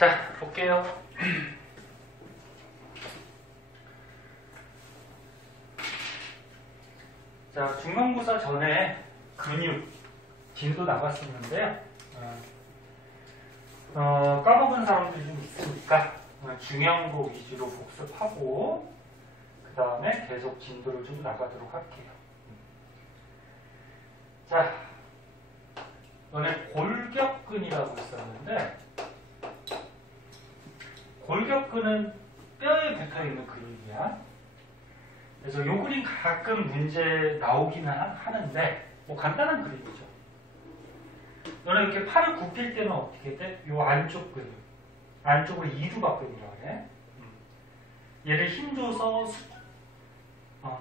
자, 볼게요. 자, 중간고사 전에 근육 진도 나갔었는데요. 까먹은 사람들이 좀 있으니까 중요한 거 위주로 복습하고 그 다음에 계속 진도를 좀 나가도록 할게요. 자, 이번에 골격근이라고 있었는데 골격근은 뼈에 붙어있는 근육이야. 그래서 요 그림 가끔 문제 나오기는 하는데 뭐 간단한 그림이죠. 너는 이렇게 팔을 굽힐 때는 어떻게 돼? 요 안쪽 근육, 안쪽을 이두박근이라고 해. 얘를 힘줘서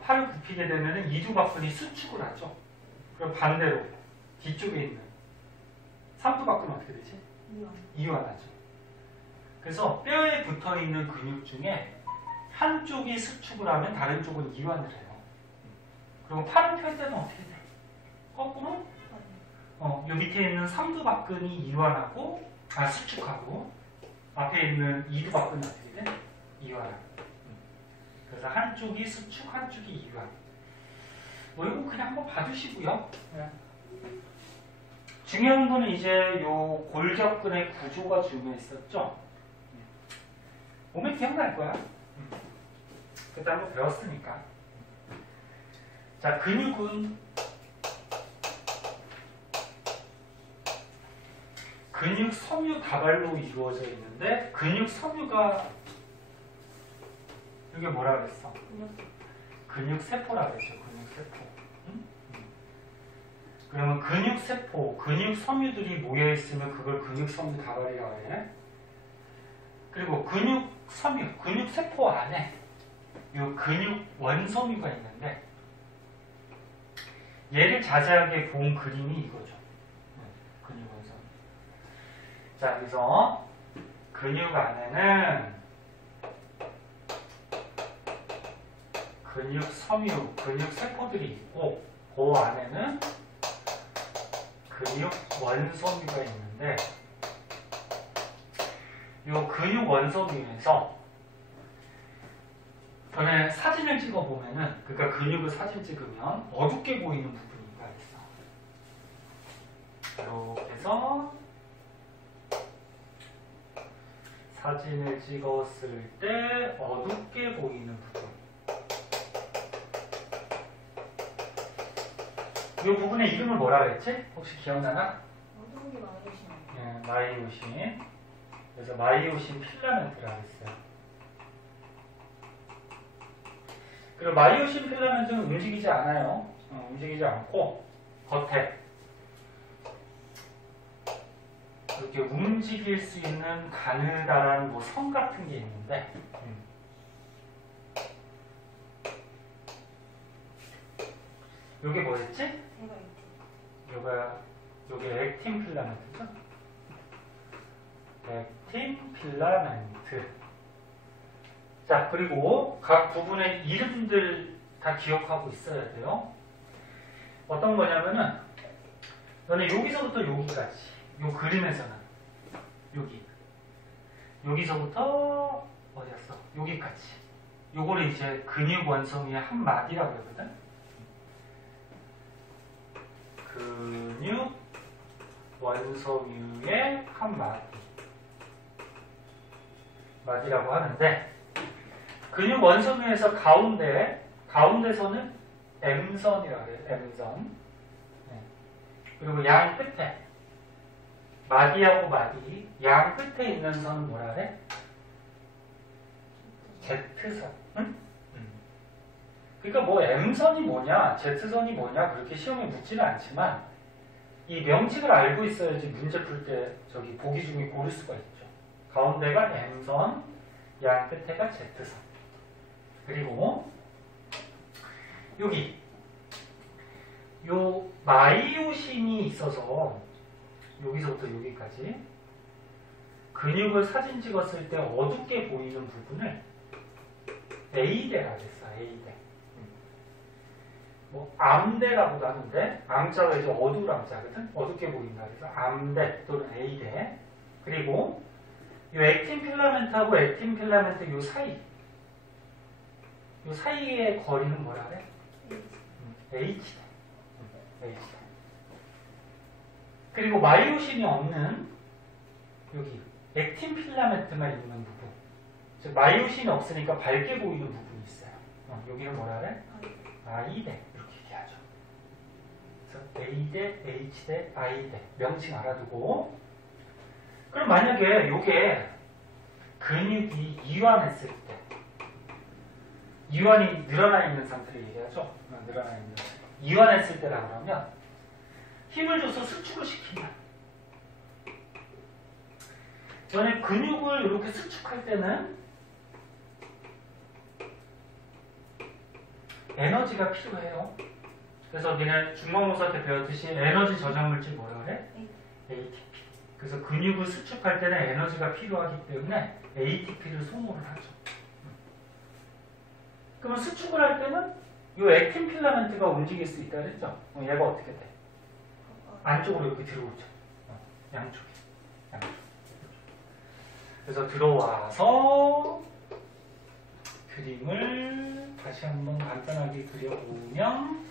팔을 굽히게 되면 이두박근이 수축을 하죠. 그럼 반대로 뒤쪽에 있는 삼두박근은 어떻게 되지? 이완하죠. 그래서 뼈에 붙어있는 근육 중에 한쪽이 수축을 하면 다른 쪽은 이완을 해요. 그리고 팔을 펼 때는 어떻게 돼? 거꾸로? 요 밑에 있는 삼두박근이 이완하고, 수축하고, 앞에 있는 이두박근은 어떻게 돼? 이완하고. 그래서 한쪽이 수축, 한쪽이 이완. 뭐 이거 그냥 한번 봐주시고요. 네. 중요한 거는 이제 요 골격근의 구조가 중요했었죠. 몸에 기억날 거야. 그때 한번 배웠으니까. 자, 근육은 근육 섬유 다발로 이루어져 있는데 근육 섬유가 이게 뭐라 그랬어? 근육세포라 그랬죠. 근육세포. 그러면 근육세포, 근육섬유들이 모여있으면 그걸 근육섬유 다발이라고 해. 그리고 근육섬유, 근육세포 안에 이 근육 원섬유가 있는데 얘를 자세하게 본 그림이 이거죠. 근육 원섬유. 자, 그래서 근육 안에는 근육섬유, 근육세포들이 있고 그 안에는 근육 원섬유가 있는데 이 근육 원섬유에서 전에 사진을 찍어 보면은 그러니까 근육을 사진 찍으면 어둡게 보이는 부분이 있어. 이렇게 해서 사진을 찍었을 때 어둡게 보이는 부분. 이 부분의 이름을 뭐라 그랬지? 혹시 기억나나? 어두운 게 마이오신. 네, 마이오신. 그래서 마이오신 필라멘트라고 했어요. 그리고 마이오신 필라멘트는 움직이지 않아요. 움직이지 않고 겉에 이렇게 움직일 수 있는 가느다란 뭐 선 같은 게 있는데 요게 뭐였지? 요게 액틴 필라멘트죠? 액틴 필라멘트. 자, 그리고 각 부분의 이름들 다 기억하고 있어야 돼요. 어떤 거냐면은 너네 여기서부터 여기까지 요 그림에서는 여기서부터 어디였어? 여기까지 요거를 이제 근육 원섬유의 한 마디라고 그러거든. 근육 원섬유의 한 마디라고 하는데 근육 원섬유에서 가운데선은 M선이라고 해요. M선. 네. 그리고 양 끝에 마디하고 마디 양 끝에 있는 선은 뭐라 그래? Z선. 응? 그러니까 뭐 M선이 뭐냐, Z선이 뭐냐 그렇게 시험에 묻지는 않지만 이 명칭을 알고 있어야지 문제 풀 때 저기 보기 중에 고를 수가 있죠. 가운데가 M선, 양 끝에가 Z선. 그리고 여기 요 마이오신이 있어서 여기서부터 여기까지 근육을 사진 찍었을 때 어둡게 보이는 부분을 A대라고 했어. A대. 뭐 암대라고도 하는데 암자가 이제 어두울 암자거든. 어둡게 보인다. 그래서 암대 또는 A대. 그리고 이 액틴 필라멘트하고 액틴 필라멘트 요 사이의 거리는 뭐라 그래? H대. H대. 그리고 마이오신이 없는 여기 액틴 필라멘트만 있는 부분. 즉 마이오신이 없으니까 밝게 보이는 부분이 있어요. 여기는 뭐라 그래? I대. 이렇게 얘기하죠. 그래서 A대, H대, I대. 명칭 알아두고. 그럼 만약에 요게 근육이 이완했을 때 이완이 늘어나 있는 상태를 얘기하죠. 늘어나 있는 이완했을 때라 그러면 힘을 줘서 수축을 시키면 전에 근육을 이렇게 수축할 때는 에너지가 필요해요. 그래서 니네 중간고사 때 배웠듯이 에너지 저장물질 뭐라 그래? ATP. 그래서 근육을 수축할 때는 에너지가 필요하기 때문에 ATP를 소모를 하죠. 그러면 수축을 할 때는 이 액틴 필라멘트가 움직일 수 있다 그랬죠? 얘가 어떻게 돼? 안쪽으로 이렇게 들어오죠. 양쪽에. 그래서 들어와서 그림을 다시 한번 간단하게 그려보면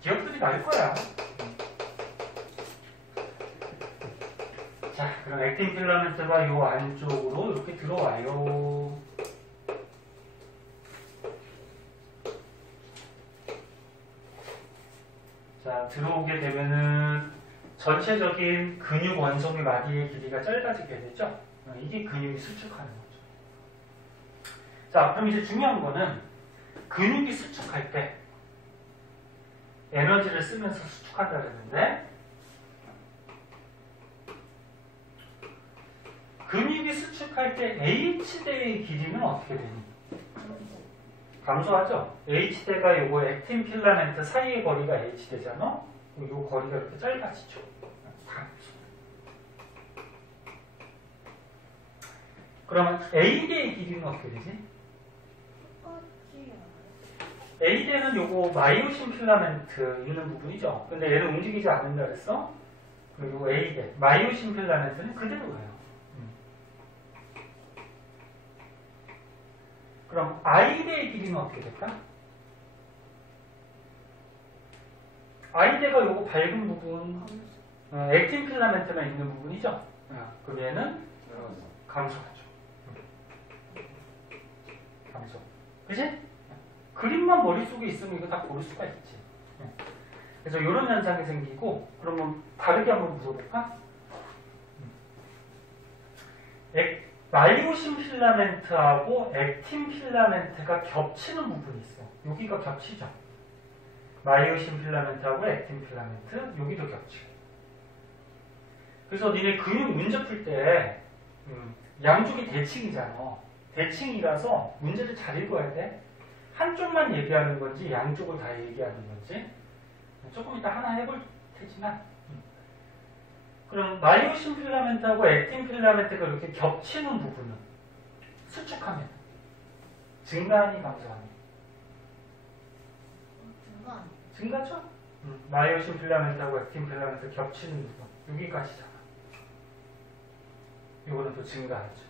기억들이 날 거야. 자, 그럼 액틴 필라멘트가 이 안쪽으로 이렇게 들어와요. 자, 들어오게 되면은 전체적인 근육 원성의 마디의 길이가 짧아지게 되죠. 이게 근육이 수축하는 거죠. 자, 그럼 이제 중요한 거는 근육이 수축할 때 에너지를 쓰면서 수축한다 그랬는데 근육이 수축할 때 H대의 길이는 어떻게 되니? 감소하죠? H대가 요거 액틴 필라멘트 사이의 거리가 H대잖아? 요 거리가 이렇게 짧아지죠. 감소. 그러면 A대의 길이는 어떻게 되지? A대는 요거 마이오신 필라멘트 있는 부분이죠. 근데 얘는 움직이지 않는다 그랬어? 그리고 A대, 마이오신 필라멘트는 그대로예요. 그럼 I대의 길이는 어떻게 될까? I대가 요거 밝은 부분, 액틴 필라멘트만 있는 부분이죠? 그럼 얘는 감소하죠. 감소. 그치? 그림만 머릿속에 있으면 이거 다 고를 수가 있지. 그래서 이런 현상이 생기고, 그러면 다르게 한번 물어볼까? 마이오신 필라멘트하고 액틴 필라멘트가 겹치는 부분이 있어. 여기가 겹치죠. 마이오신 필라멘트하고 액틴 필라멘트, 여기도 겹치고. 그래서 니네 근육 문제 풀 때 양쪽이 대칭이잖아. 대칭이라서 문제를 잘 읽어야 돼. 한쪽만 얘기하는 건지 양쪽을 다 얘기하는 건지 조금 이따 하나 해볼 테지만 그럼 마이오신 필라멘트하고 액틴 필라멘트가 이렇게 겹치는 부분은 수축하면 증가하니 감소하니? 증가죠? 마이오신 필라멘트하고 액틴 필라멘트 겹치는 부분 여기까지잖아. 이거는 또 증가하죠.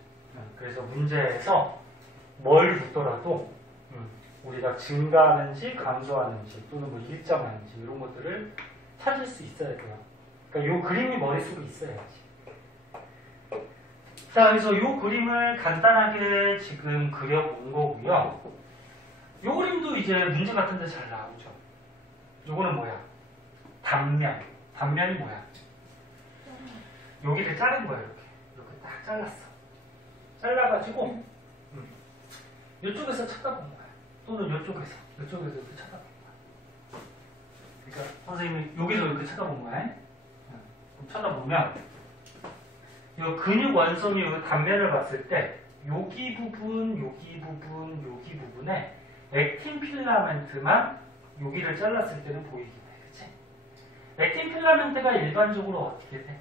그래서 문제에서 뭘 묻더라도 우리가 증가하는지 감소하는지 또는 뭐 일정하는지 이런 것들을 찾을 수 있어야 돼요. 그러니까 이 그림이 머릿속에 있어야지. 자, 그래서 이 그림을 간단하게 지금 그려본 거고요. 이 그림도 이제 문제 같은 데 잘 나오죠. 요거는 뭐야? 단면. 단면이 뭐야? 여기를 자른 거야, 이렇게. 이렇게 딱 잘랐어. 잘라가지고 이쪽에서 쳐다본 거야. 또는 이쪽에서 이렇게 쳐다본 거야. 그러니까 선생님이 여기서 이렇게 쳐다본 거야. 쳐다보면 이 근육 원성이 이 단면을 봤을 때 여기 부분, 여기 부분, 여기 부분에 액틴 필라멘트만 여기를 잘랐을 때는 보이긴 해. 그치? 액틴 필라멘트가 일반적으로 어떻게 돼?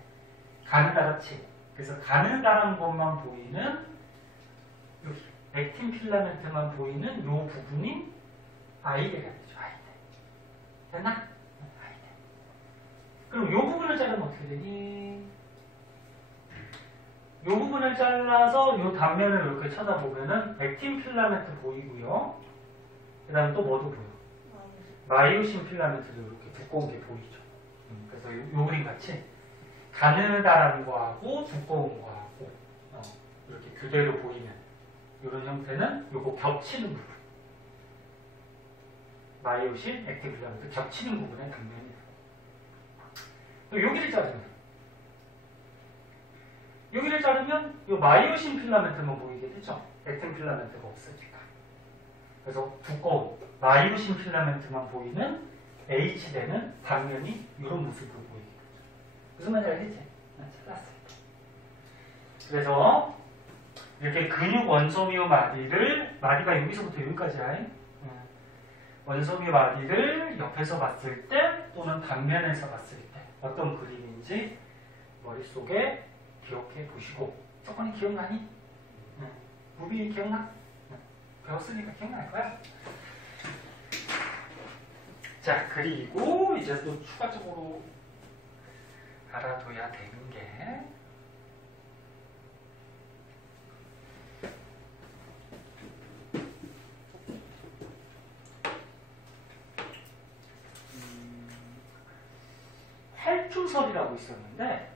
가느다랗지. 그래서 가느다란 것만 보이는 여기 액틴 필라멘트만 보이는 이 부분이 I대가 되죠. I대. 됐나? I대. 그럼 이 부분을 자르면 어떻게 되니? 이 부분을 잘라서 이 단면을 이렇게 쳐다보면은 액틴 필라멘트 보이고요. 그 다음에 또 뭐도 보여? 마이오신 필라멘트도 이렇게 두꺼운 게 보이죠. 그래서 요 그림 같이 가느다란 거하고 두꺼운 거하고 이렇게 그대로 보이는 이런 형태는 요거 겹치는 부분. 마이오신, 액틴 필라멘트 겹치는 부분의 단면입니다. 또 여기를 자르면 요 마이오신 필라멘트만 보이게 되죠. 액틴 필라멘트가 없으니까. 그래서 두꺼운 마이오신 필라멘트만 보이는 H대는 단면이 이런 모습으로 보이게 되죠. 무슨 말인지 알겠지? 찾았습니다. 그래서 이렇게 근육 원소미오 마디가 여기서부터 여기까지야. 원소미오 마디를 옆에서 봤을 때 또는 단면에서 봤을 때 어떤 그림인지 머릿속에 기억해 보시고. 조건이 기억나니? 무비 기억나? 배웠으니까 기억날 거야. 자, 그리고 이제 또 추가적으로 알아둬야 되는 게 활주설이라고 있었는데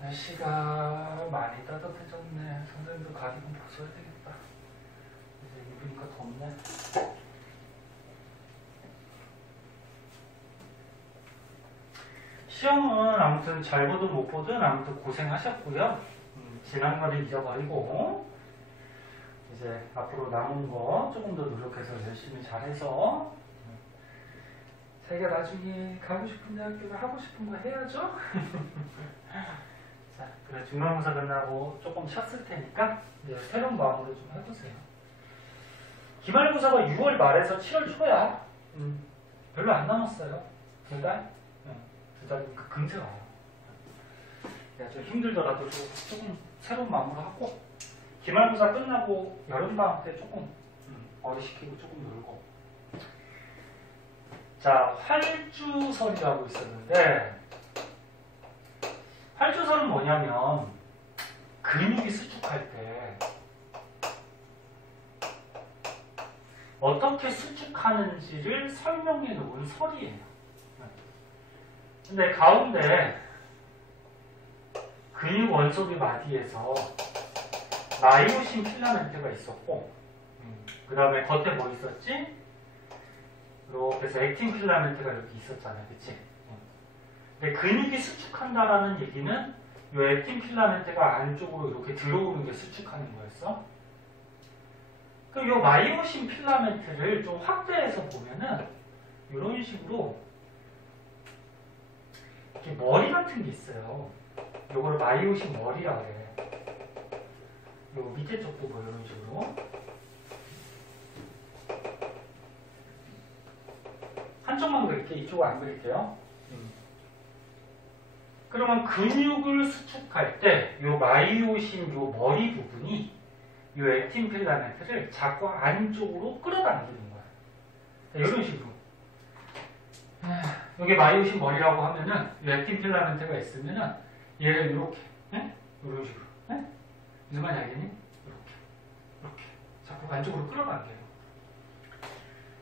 날씨가 많이 따뜻해졌네. 선생님도 가디건 벗어야 되겠다. 이제 입으니까 덥네. 시험은 아무튼 잘 보든 못 보든 아무튼 고생하셨고요. 지난 거를 잊어버리고 이제 앞으로 남은 거 조금 더 노력해서 열심히 잘해서 자기가 나중에 가고 싶은 대학교를 하고 싶은 거 해야죠. 자, 그래 중간고사 끝나고 조금 쉬었을 테니까 이제 새로운 마음으로 좀 해보세요. 기말고사가 6월 말에서 7월 초야. 별로 안 남았어요. 2달? 2달이니까 금세 와요. 좀 힘들더라도 조금 새로운 마음으로 하고 기말고사 끝나고 여름방학 때 조금 어리시키고 조금 놀고. 자, 활주설이라고 있었는데 활주설은 뭐냐면 근육이 수축할 때 어떻게 수축하는지를 설명해 놓은 설이에요. 근데 가운데 근육 원소비 마디에서 마이오신 필라멘트가 있었고 그 다음에 겉에 뭐 있었지? 이렇게 해서 액틴 필라멘트가 여기 있었잖아요. 그치? 근데 근육이 수축한다라는 얘기는 이 액틴 필라멘트가 안쪽으로 이렇게 들어오는 게 수축하는 거였어. 그럼 이 마이오신 필라멘트를 좀 확대해서 보면은 이런 식으로 이렇게 머리 같은 게 있어요. 요거를 마이오신 머리라고 해. 요 밑에 쪽도 뭐 이런 식으로. 한쪽만 그릴게. 이쪽은 안 그릴게요. 그러면 근육을 수축할 때 요 마이오신 요 머리 부분이 요 액틴 필라멘트를 자꾸 안쪽으로 끌어당기는 거야. 이런 식으로. 여기 마이오신 머리라고 하면은 이 액틴 필라멘트가 있으면은 얘를 이렇게, 이런 식으로. 무슨 말인지 알겠니? 이렇게 자꾸 안쪽으로 끌어당겨요.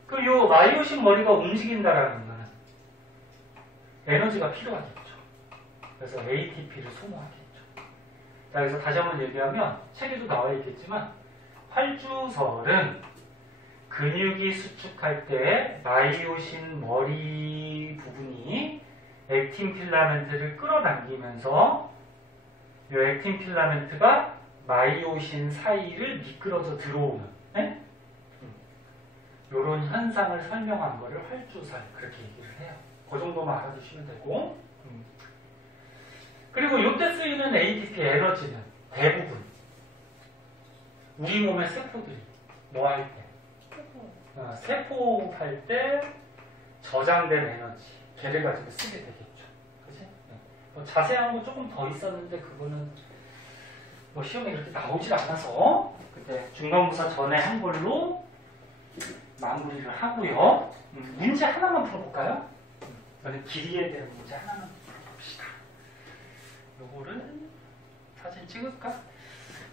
그럼 요 마이오신 머리가 움직인다라는 거는 에너지가 필요하겠죠. 그래서 ATP를 소모하겠죠. 자, 그래서 다시 한번 얘기하면 책에도 나와 있겠지만 활주설은 근육이 수축할 때 마이오신 머리 부분이 액틴 필라멘트를 끌어당기면서 이 액틴 필라멘트가 마이오신 사이를 미끄러져 들어오는 이런 현상을 설명한 거를 활주설 그렇게 얘기를 해요. 그 정도만 알아두시면 되고 그리고 이때 쓰이는 ATP 에너지는 대부분 우리 몸의 세포들이 뭐 할 때? 세포 할 때 저장된 에너지 걔를 가지고 쓰게 되겠죠. 그치? 뭐 자세한 거 조금 더 있었는데 그거는 뭐 시험에 그렇게 나오질 않아서 그때 중간고사 전에 한 걸로 마무리를 하고요. 문제 하나만 풀어볼까요? 저는 길이에 대한 문제 하나만 풀어봅시다. 요거를 사진 찍을까?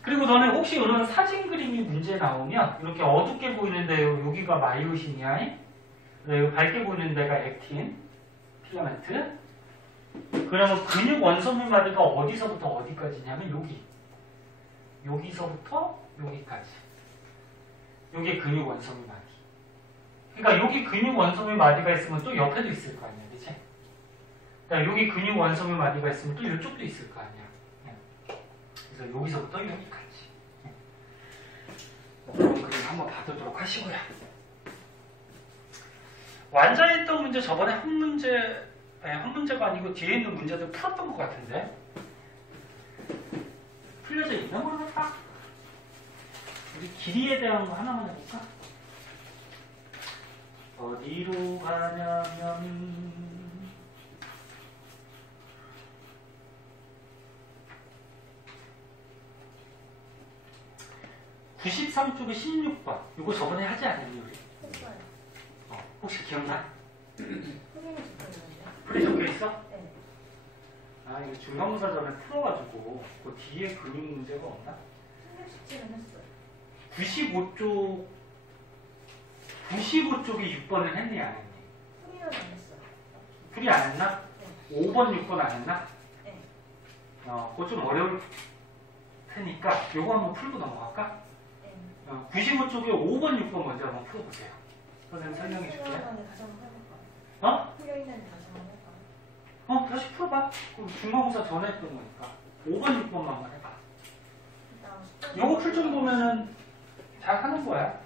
그리고 너네 혹시 이런 사진 그림이 문제 나오면 이렇게 어둡게 보이는데 여기가 마이오신이야. 밝게 보이는 데가 액틴 필라멘트. 그러면 근육 원소물 마디가 어디서부터 어디까지냐면 여기서부터 여기까지. 여기 근육 원소물 마디. 그러니까 여기 근육 원소물 마디가 있으면 또 옆에도 있을 거 아니야, 그치? 그러니까 여기 근육 원소물 마디가 있으면 또 이쪽도 있을 거 아니야. 그래서 여기서부터 여기까지. 그럼 그림 한번 봐두도록 하시고요. 완자했던 문제 저번에 한 문제가 아니고 뒤에 있는 문제들 풀었던 것 같은데 풀려져 있나 모르겠다. 우리 길이에 대한 거 하나만 해볼까? 어디로 가냐면 93쪽에 16번. 이거 저번에 하지 않았니 우리? 했어요. 혹시 기억나? 선생님이 적혀있는데? 풀이 적혀 있어? 네. 아 이거 중간고사 전에 풀어가지고 그 뒤에 근육 문제가 없나? 1617은 했어요. 95쪽에 6번은 했니 안 했니? 풀이는 안 했어요. 풀이 안 했나? 네. 5번 6번 안 했나? 네. 그거 좀 어려울 테니까 요거 한번 풀고 넘어갈까? 네. 95쪽에 5번 6번 먼저 한번 풀어보세요. 선생님 설명해 줄게. 풀려있는 다시 한번 해볼까요? 어? 풀려있는 다시 한번 해볼까요? 다시 풀어봐. 그럼 중간고사 전에 했던 거니까 5번 6번만 한번 해봐. 일단 요거 풀 정도면은 잘 하는 거야.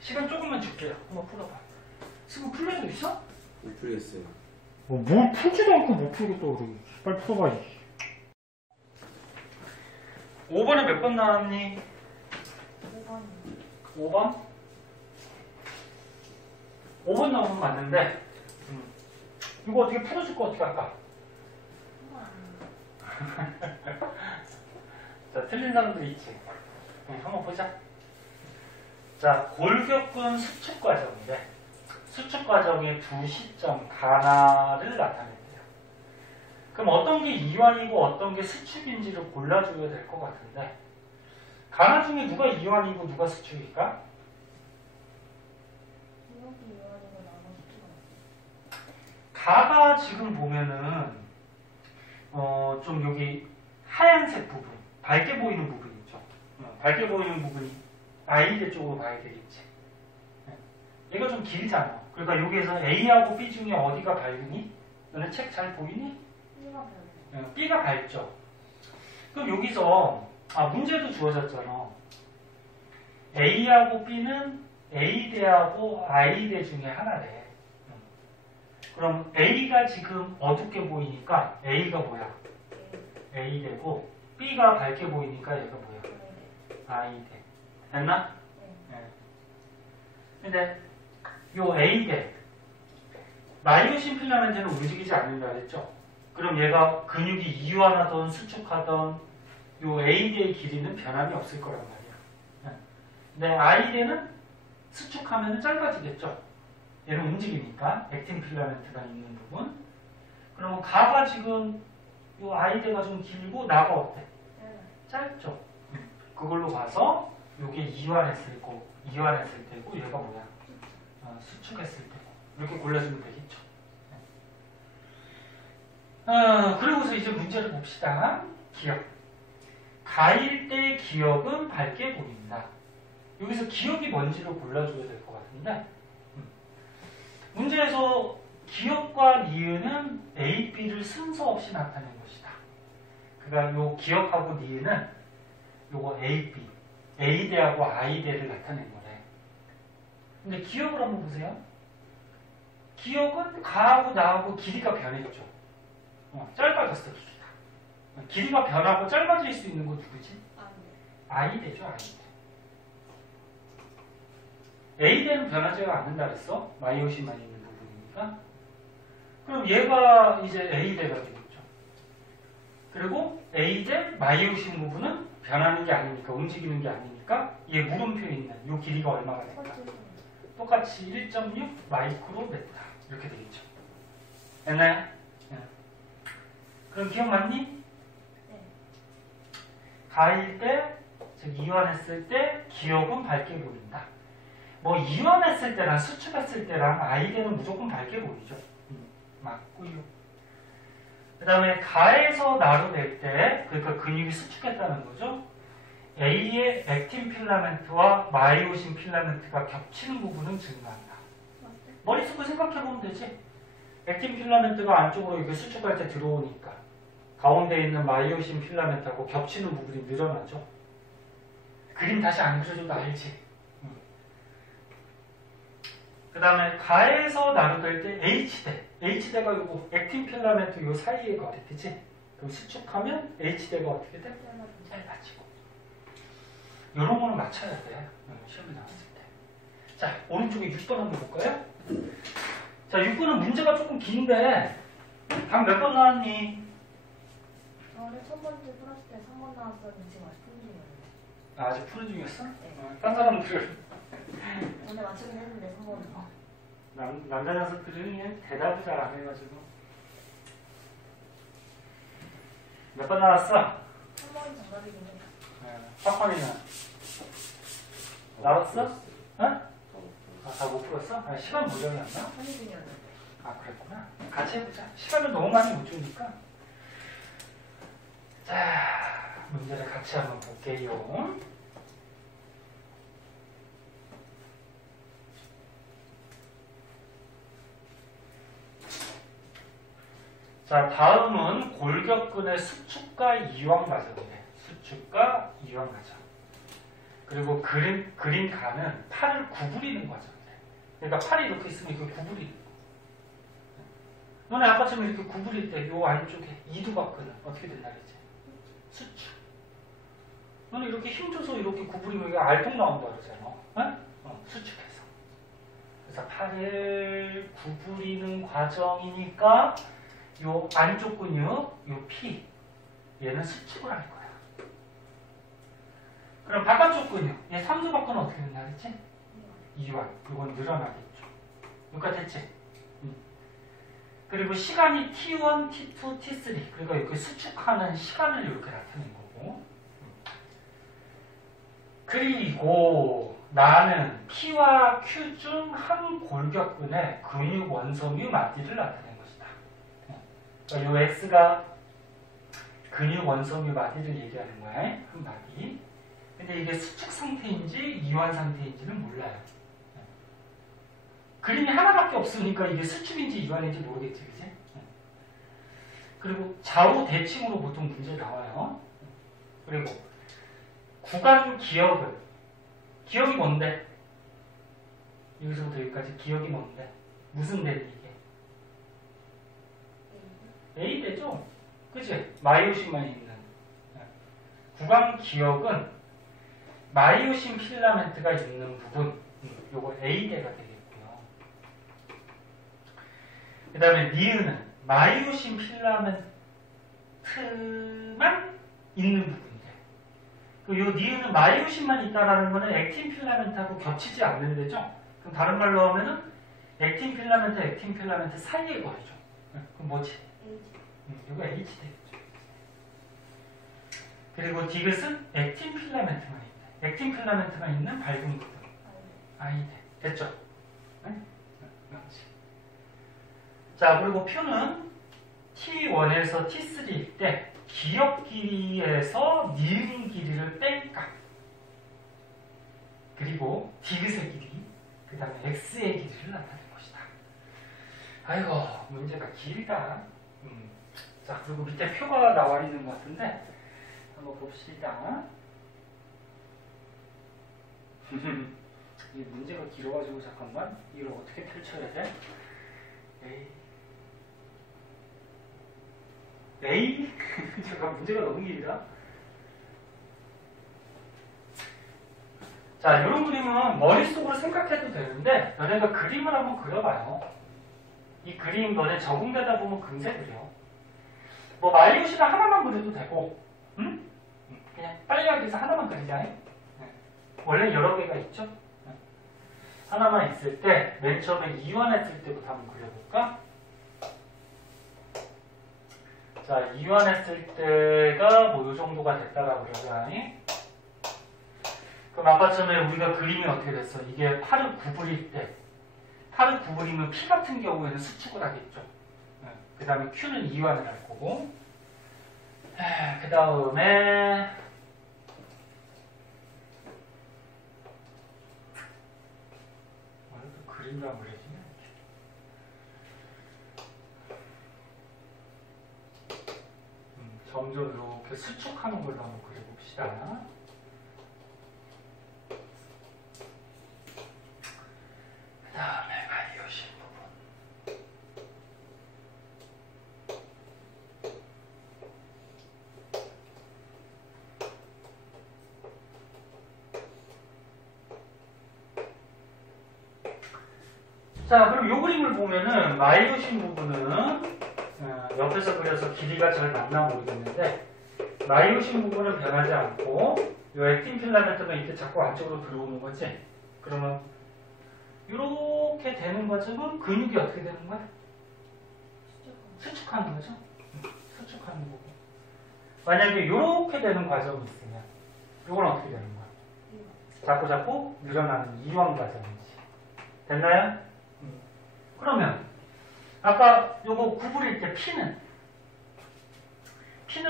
시간 조금만 줄게요. 한번 풀어봐. 지금 풀려져 있어? 못 풀겠어요. 뭘 풀지도 않고 못 풀겠다 그러고. 빨리 풀어봐. 5번에 몇 번 나왔니? 5번. 5번? 5번 나오면 맞는데 이거 어떻게 풀어줄 거 어떻게 할까? 자, 틀린 사람들 있지? 한번 보자. 자, 골격근 수축 과정인데 수축 과정의 두 시점 가나를 나타낸대요. 그럼 어떤 게 이완이고 어떤 게 수축인지를 골라줘야 될 것 같은데 가나 중에 누가 이완이고 누가 수축일까? 기억이 이완이고 나머지 가 가가 지금 보면은 좀 여기 하얀색 부분, 밝게 보이는 부분 있죠. 밝게 보이는 부분이 I대 쪽으로 봐야 되겠지. 얘가 좀 길잖아. 그러니까 여기에서 A하고 B 중에 어디가 밝으니? 너네 책 잘 보이니? B가 별로. B가 밝죠. 그럼 여기서 문제도 주어졌잖아. A하고 B는 A대하고 I대 중에 하나래. 그럼 A가 지금 어둡게 보이니까 A가 뭐야? A대고 B가 밝게 보이니까 얘가 뭐야? I대. 됐나? 네. 근데 요 A대 마이오신 필라멘트는 움직이지 않는다 그랬죠? 그럼 얘가 근육이 이완하던 수축하던 요 A대의 길이는 변함이 없을 거란 말이야. 근데 I대는 수축하면 짧아지겠죠? 얘는 움직이니까 액틴 필라멘트가 있는 부분. 그러면 가가 지금 요 I대가 좀 길고 나가 어때? 짧죠? 그걸로 봐서 요게 이완했을 때고 얘가 뭐야? 수축했을 때고 이렇게 골라주면 되겠죠. 그리고서 이제 문제를 봅시다. 기억. 가일 때 기억은 밝게 보인다. 여기서 기억이 뭔지를 골라줘야 될 것 같은데 문제에서 기억과 니은은 A, B를 순서 없이 나타낸 것이다. 그러니까 요 기억하고 니은은 요거 AB, A대하고 I대를 나타낸 거래. 근데 기억을 한번 보세요. 기억은 가하고 나하고 길이가 변했죠. 짧아졌어, 길이가. 길이가 변하고 짧아질 수 있는 거 누구지? I대죠, I대. A대는 변하지가 않는다 그랬어. 마이오신만 있는 부분이니까. 그럼 얘가 이제 A대가 되겠죠. 그리고 A대 마이오신 부분은 변하는 게 아니니까, 움직이는 게 아니니까 얘 물음표 있는 이 길이가 얼마가 될까? 똑같이 1.6 마이크로메타 이렇게 되겠죠. 됐나요? 네. 그럼 기억났니? 네. 가일 때, 즉 이완했을 때 기억은 밝게 보인다. 뭐 이완했을 때랑 수축했을 때랑 I대는 무조건 밝게 보이죠. 맞고요. 그 다음에 가에서 나로 될 때, 그러니까 근육이 수축했다는 거죠. A의 액틴 필라멘트와 마이오신 필라멘트가 겹치는 부분은 증가한다. 머릿속으로 생각해보면 되지. 액틴 필라멘트가 안쪽으로 이렇게 수축할 때 들어오니까 가운데 있는 마이오신 필라멘트하고 겹치는 부분이 늘어나죠. 그림 다시 안 그려줘도 알지. 그 다음에 가에서 나누될 때 H대. H대가 요거 액틴 필라멘트 요 사이에 거리, 그치? 그럼 수축하면 H대가 어떻게 돼? 짧아지고. 요런 거는 맞춰야 돼. 시험에 나왔을 때. 자, 오른쪽에 6번 한번 볼까요? 자, 6번은 문제가 조금 긴데, 각 몇 번 나왔니? 저는 첫 번째 풀었을 때 3번 나왔었는데 지금 아직 푸는 중이에요. 아, 아직 푸는 중이었어? 네. 딴 사람들은. 전에 맞추긴 했는데 3번은. 남자 녀석들은 그냥 대답을 잘 안 해가지고. 몇 번 나왔어? 3번이 정답이긴 해요. 파파리는 나왔어? 어? 다 못 풀었어? 시간 모정이 안 나? 하는 중이었는데. 아, 그랬구나. 같이 해보자. 시간을 너무 많이 못 주니까. 자, 문제를 같이 한번 볼게요. 자, 다음은 골격근의 수축과 이완 과정이래. 수축과 이완 과정. 그리고 그린 가는 팔을 구부리는 과정이래. 그러니까 팔이 이렇게 있으면 이렇게 구부리는 거. 너네 아까처럼 이렇게 구부릴 때 요 안쪽에 이두박근은 어떻게 된다 그랬지? 수축. 너는 이렇게 힘줘서 이렇게 구부리면 이게 알통 나온다 그러잖아. 수축해서. 그래서 팔을 구부리는 과정이니까 요 안쪽 근육, 요 피, 얘는 수축을 할 거야. 그럼 바깥쪽 근육, 얘 삼두박근은 어떻게 된다 그랬지? 이완. 이건 늘어나겠죠. 여기까지 됐지? 그리고 시간이 T1, T2, T3. 그러니까 이렇게 수축하는 시간을 이렇게 나타낸 거고. 그리고 나는 P와 Q 중 한 골격근의 근육 원섬유 마디를 나타낸 것이다. 그러니까 이 X가 근육 원섬유 마디를 얘기하는 거야. 한 마디. 근데 이게 수축 상태인지 이완 상태인지는 몰라요. 그림이 하나밖에 없으니까 이게 수축인지 이완인지 모르겠지, 그지? 그리고 좌우 대칭으로 보통 문제 나와요. 그리고 구간 기억은 기억이 뭔데? 여기서부터 여기까지 기억이 뭔데? 무슨 대니 이게? A대죠? 그치? 마이오신만 있는. 구간 기억은 마이오신 필라멘트가 있는 부분, 요거 A대가 되겠고요. 그 다음에 니은은 마이오신 필라멘트만 있는 부분이래. 요 니은은 마이오신만 있다라는 거는 액틴 필라멘트하고 겹치지 않는 데죠. 그럼 다른 말로 하면은 액틴 필라멘트 사이에 거리죠. 그럼 뭐지? 이거 H 되겠죠. 그리고 디귿은 액틴 필라멘트만 있다. 액틴 필라멘트만 있는 밝은 구분. I 됐죠? 네? 자, 그리고 표는 T1에서 T3일 때 기역 길이에서 니은 길이를 뺀 값. 그리고 디귿의 길이, 그 다음에 X의 길이를 나타낸 것이다. 아이고, 문제가 길다. 자, 그리고 밑에 표가 나와 있는 것 같은데 한번 봅시다. 이 문제가 길어가지고 잠깐만 이걸 어떻게 펼쳐야 돼? 에이? 잠깐 문제가 너무 길다. 자, 이런 그림은 머릿속으로 생각해도 되는데 너네가 그림을 한번 그려봐요. 이 그림 너네 적응되다 보면 금세 그려. 뭐 마이오시는 하나만 그려도 되고, 응? 그냥 빨리 하기 위해서 하나만 그리자. 네. 원래 여러 개가 있죠? 네. 하나만 있을 때 맨 처음에 이완했을 때부터 한번 그려볼까? 자, 이완했을 때가 뭐 요 정도가 됐다라고 그러자. 그럼 아까 전에 우리가 그림이 어떻게 됐어? 이게 팔을 구부릴 때, 팔을 구부리면 P 같은 경우에는 수축을 하겠죠. 그 다음에 Q는 이완을 할 거고, 그 다음에 그림도 안 그려지네. 점점 이렇게 수축하는 걸로 한번 그려봅시다. 그 다음에 마이오신 부분. 자, 그럼 이 그림을 보면은 마이오신 부분은 옆에서 그려서 길이가 잘 맞나 모르겠는데 마이오신 부분은 변하지 않고 이 액틴 필라멘트는 이렇게 자꾸 안쪽으로 들어오는 거지. 그러면 이렇게 되는 과정은 근육이 어떻게 되는 거야? 수축하는 거죠. 수축하는 거고. 만약에 이렇게 되는 과정이 있으면 이건 어떻게 되는 거야? 자꾸 늘어나는 이완 과정이지. 됐나요? 그러면 아까 요거 구부릴 때 P는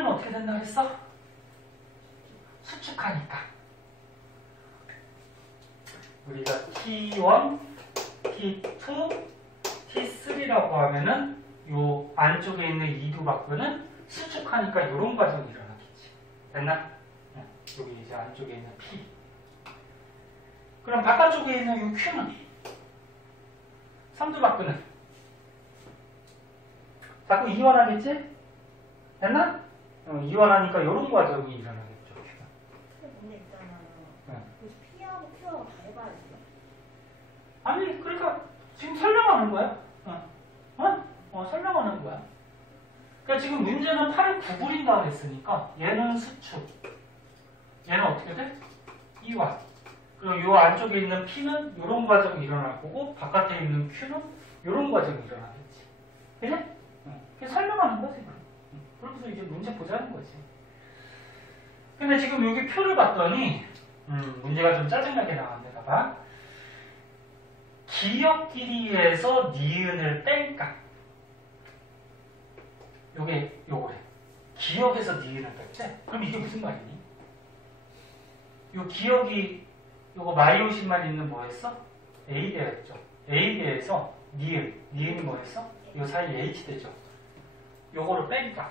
어떻게 된다 그랬어? 수축하니까 우리가 T1, T2, T3라고 하면은 요 안쪽에 있는 이두박근은 수축하니까 이런 과정이 일어나겠지. 됐나? 여기 이제 안쪽에 있는 P. 그럼 바깥쪽에 있는 요 Q는 삼두박근은 자꾸 이완하겠지? 됐나? 이완하니까 이런 과정이 일어나겠죠. 문제 있잖아요. 네. P하고 Q하고 다 해봐야 돼요? 아니, 그러니까 지금 설명하는 거야. 설명하는 거야. 그러니까 지금 문제는 팔을 구부린다 그랬으니까 얘는 수축. 얘는 어떻게 돼? 이완. 그리고 이 안쪽에 있는 P는 이런 과정이 일어날 거고 바깥에 있는 Q는 이런 과정이 일어나겠지. 그래? 그래서 설명하는 거지. 그러면서 이제 문제 보자는 거지. 근데 지금 여기 표를 봤더니 문제가 좀 짜증나게 나왔네. 봐봐. 기역 길이에서 니은을 뺄까? 요거래. 기역에서 니은을 뺐지? 그럼 이게 무슨 말이니? 요 기역이 요거 마이오신만 있는 뭐였어? A대였죠. A대에서 니은이 뭐였어? 요 사이 H대죠. 요거를 뺄까?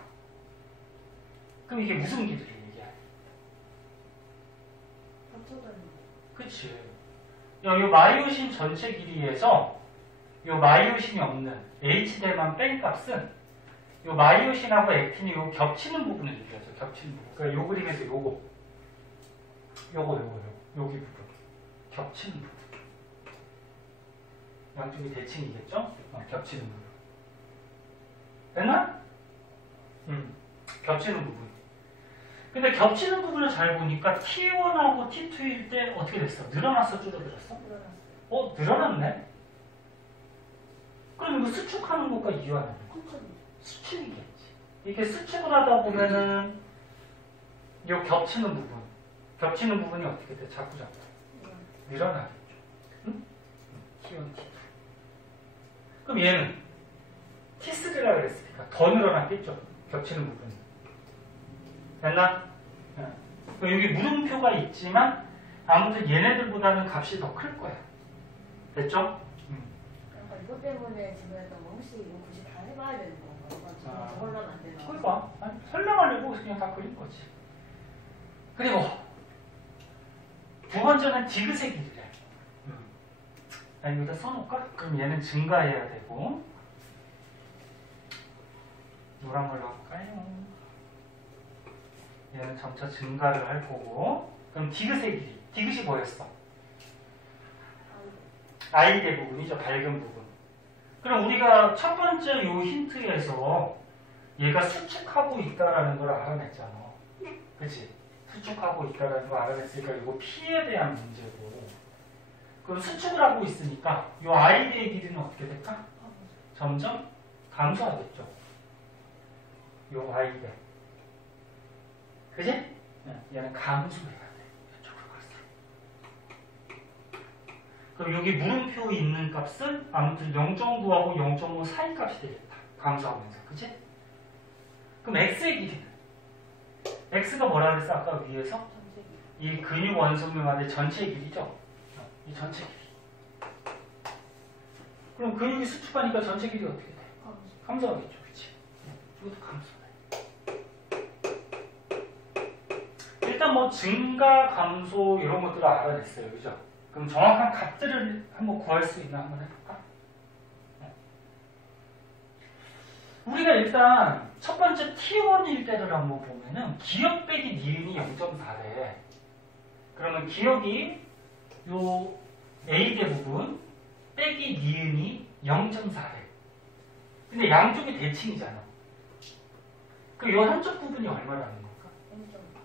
그럼 이게 무슨 길이를 얘기해? 합쳐져 있는 그치. 요 마이오신 전체 길이에서 요 마이오신이 없는 H대만 뺀 값은 요 마이오신하고 액틴이 요 겹치는 부분을 얘기하죠. 겹치는 부분. 그러니까 요 그림에서 요거 여기 부분. 겹치는 부분. 양쪽이 대칭이겠죠? 겹치는 부분. 됐나? 겹치는 부분. 근데 겹치는 부분을 잘 보니까 T1하고 T2일 때 어떻게 됐어? 늘어났어? 줄어들었어? 늘어났어요. 늘어났네? 그럼 이거 수축하는 것과 이완하는 거? 수축이겠지. 이게 수축을 하다 보면은 요 겹치는 부분이 어떻게 돼? 자꾸 늘어나겠죠. 응? T1, T2. 그럼 얘는 T3라고 그랬으니까 더 늘어났겠죠? 겹치는 부분이. 됐나? 여기 물음표가 있지만 아무튼 얘네들보다는 값이 더 클 거야. 됐죠? 그러니까 이것 때문에 지금 했던 거 혹시 이거 굳이 다 해봐야 되는 건가요? 저걸로는 안 되나? 그러니까 아니, 설명하려고 그냥 다 그린 거지. 그리고 두 번째는 디귿의 길이래. 나 여기다 써놓을까? 그럼 얘는 증가해야 되고, 노란 걸로 할까요? 얘는 점차 증가를 할 거고, 그럼 디귿의 길이. 디귿이 뭐였어? I 대부분이죠. 밝은 부분. 그럼 우리가 첫 번째 요 힌트에서 얘가 수축하고 있다라는 걸 알아냈잖아. 그치? 수축하고 있다라는 걸 알아냈으니까 이거 P에 대한 문제고. 그럼 수축을 하고 있으니까 요 I의 길이는 어떻게 될까? 점점 감소하겠죠. 요 I대. 그지? 얘는 감소해야 돼. 이쪽으로 갔어. 그럼 여기 물음표 있는 값은 아무튼 0.9하고 0.5 사이 값이 되겠다. 감소하면서. 그치? 그럼 X의 길이는? X가 뭐라 그랬어? 아까 위에서? 이 근육 원소명한의 전체 길이죠? 이 전체 길이. 그럼 근육이 수축하니까 전체 길이 어떻게 돼? 감소하겠죠. 그치? 이것도 감소해. 일단 뭐 증가, 감소 이런 것들을 알아냈어요. 그죠? 그럼 정확한 값들을 한번 구할 수 있나 한번 해볼까? 우리가 일단 첫 번째 T1일 때를 한번 보면은 기억 빼기 니은이 0.4래. 그러면 기억이 요 A대 부분 빼기 니은이 0.4래. 근데 양쪽이 대칭이잖아. 그 요 한쪽 부분이 얼마라는 걸까?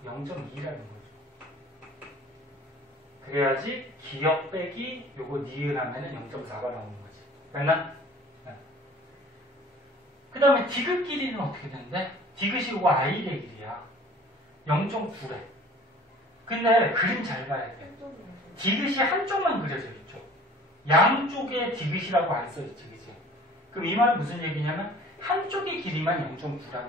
0.2라는 거죠. 그래야지 기억 빼기 요거 니은 하면은 0.4가 나오는 거지. 됐나? 그 다음에 디귿 길이는 어떻게 되는데? 디귿이 요거 I의 길이야. 0.9래. 근데 그림 잘 봐야 돼. 디귿이 한쪽만 그려져 있죠. 양쪽에 디귿이라고 안 써있지, 그치? 그럼 이 말은 무슨 얘기냐면 한쪽의 길이만 0.9라는 거야.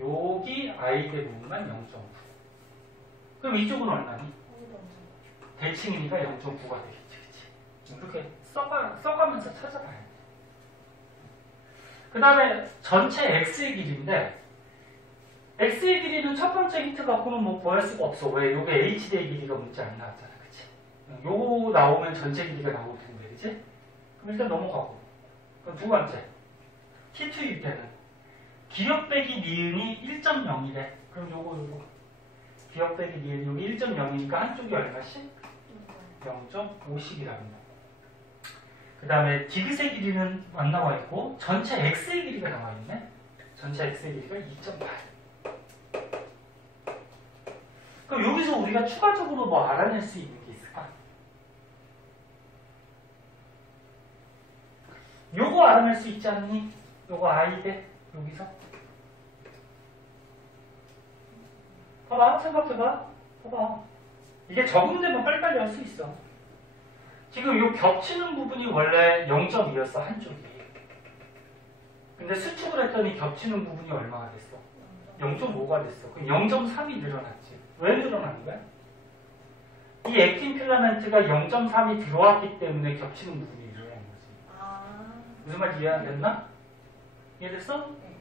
여기 I대 부분만 0.9. 그럼 이쪽은 얼마니? 대칭이니까 0.9가 되겠지, 그치? 이렇게 써가면서 찾아봐야 돼. 그 다음에 전체 X의 길이인데, X의 길이는 첫 번째 힌트 갖고는 뭐 구할 수가 없어. 왜? 요게 H대의 길이가 문제 안 나왔잖아. 그치? 요거 나오면 전체 길이가 나올 텐데, 그치? 그럼 일단 넘어가고. 그럼 두 번째. T2일 때는 기억 빼기 니은이 1.0이래. 그럼 요거. 기억 빼기 니은 여기 1.0이니까 한쪽이 얼마씩? 0.5씩이랍니다. 그 다음에 디귿의 길이는 안 나와 있고, 전체 X의 길이가 나와 있네? 전체 X의 길이가 2.8. 그럼 여기서 우리가 추가적으로 뭐 알아낼 수 있는 게 있을까? 요거 알아낼 수 있지 않니? 요거 I대 여기서 봐봐, 생각해봐. 봐봐. 이게 적응되면 빨리빨리 할 수 있어. 지금 요 겹치는 부분이 원래 0.2였어, 한쪽이. 근데 수축을 했더니 겹치는 부분이 얼마가 됐어? 0.5가 됐어. 그럼 0.3이 늘어났지. 왜 늘어난 거야? 이 액틴 필라멘트가 0.3이 들어왔기 때문에 겹치는 부분이 늘어난 거지. 무슨 말인지 이해 안 됐나? 이해됐어? 네.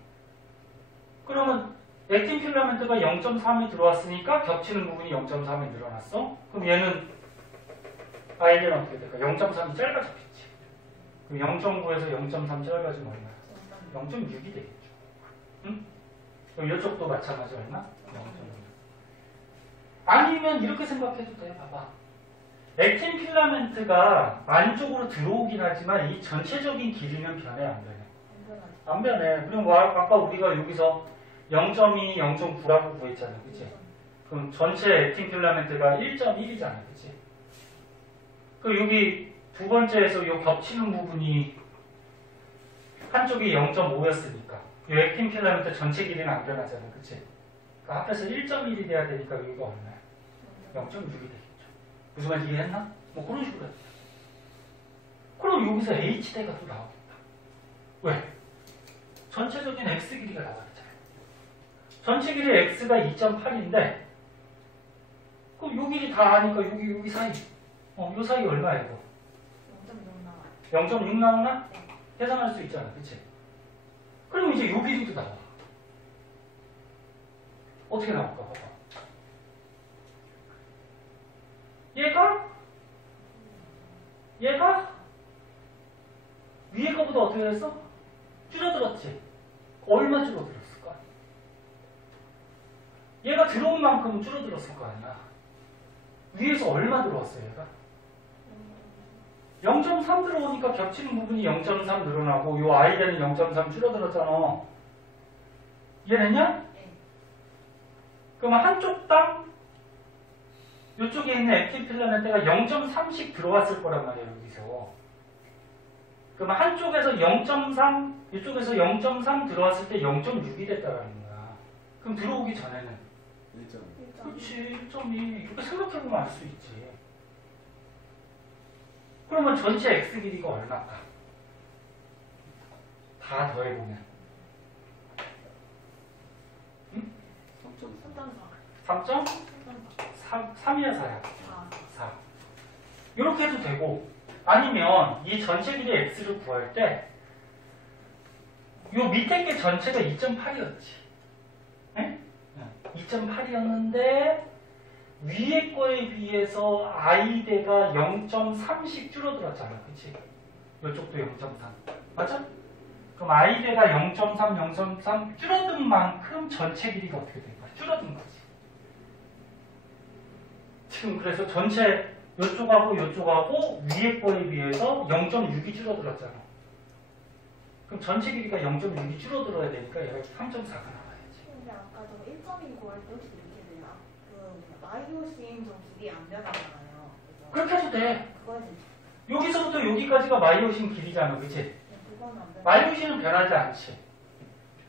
그러면 액틴 필라멘트가 0.3이 들어왔으니까 겹치는 부분이 0.3이 늘어났어? 그럼 얘는 I는 어떻게 될까? 0.3이 짧아졌겠지. 그럼 0.9에서 0.3 짧아지면 얼마야? 0.6이 되겠죠. 응? 그럼 이쪽도 마찬가지 얼마? 0.6. 아니면 이렇게 생각해도 돼. 봐봐. 액틴 필라멘트가 안쪽으로 들어오긴 하지만 이 전체적인 길이는 변해 안 변해? 안 변해. 그럼 아까 우리가 여기서 0.2, 0.9라고 구했잖아. 그치? 그럼 전체 액틴 필라멘트가 1.1이잖아. 그치? 그 여기 두 번째에서 이 겹치는 부분이 한쪽이 0.5였으니까 이 액틴 필라멘트 전체 길이는 안 변하잖아. 그치? 그 합해서 1.1이 돼야 되니까 여기가 얼마야? 0.6이 되겠죠. 무슨 말인지 이해했나? 뭐 그런 식으로 했어. 그럼 여기서 H대가 또 나오겠다. 왜? 전체적인 X 길이가 나와있잖아. 전체 길이 X가 2.8인데 그럼 요 길이 다 아니까 여기 사이 요 사이 얼마야 이거? 0.6 나와요. 0.6 나오나? 네. 계산할 수 있잖아. 그치? 그럼 이제 요 길이도 나와. 어떻게 나올까? 봐봐. 비해서 줄어들었지. 얼마 줄어들었을 거야? 얘가 들어온 만큼 줄어들었을 거 아니야. 위에서 얼마 들어왔어 얘가? 0.3 들어오니까 겹치는 부분이 0.3 늘어나고 요 아이들은 0.3 줄어들었잖아. 이해됐냐? 그러면 한쪽당 이쪽에 있는 액티브 필라멘트가 0.3씩 들어왔을 거란 말이에요. 여기서. 그러면 한쪽에서 0.3 이쪽에서 0.3 들어왔을 때 0.6이 됐다라는 거야. 그럼 들어오기 전에는 1점. 그렇지 1.2 이렇게 생각해보면 알 수 있지. 그러면 전체 x 길이가 얼마일까? 다 더해보면 3.4. 3.4. 3.3? 3이야 4야? 4. 4. 이렇게 해도 되고 아니면 이 전체 길이 x를 구할 때 요 밑에 게 전체가 2.8이었지. 2.8이었는데 위에 거에 비해서 i대가 0.3씩 줄어들었잖아. 그치? 이쪽도 0.3. 맞아? 그럼 i대가 0.3, 0.3 줄어든 만큼 전체 길이가 어떻게 된 거야? 줄어든 거지. 지금 그래서 전체 이쪽하고 이쪽하고 위에 거에 비해서 0.6이 줄어들었잖아. 그럼 전체 길이가 0.6이 줄어들어야 되니까 얘가 3.4가 나와야지. 근데 아까 저 1.2 구할 때 혹시 이렇게 돼요? 그 마이오신 좀 길이 안 변하잖아요. 그죠? 그렇게 해도 돼. 그거에 대해서 여기서부터 여기까지가 마이오신 길이잖아. 그치? 그거는 안 변해. 마이오신은 변하지 않지.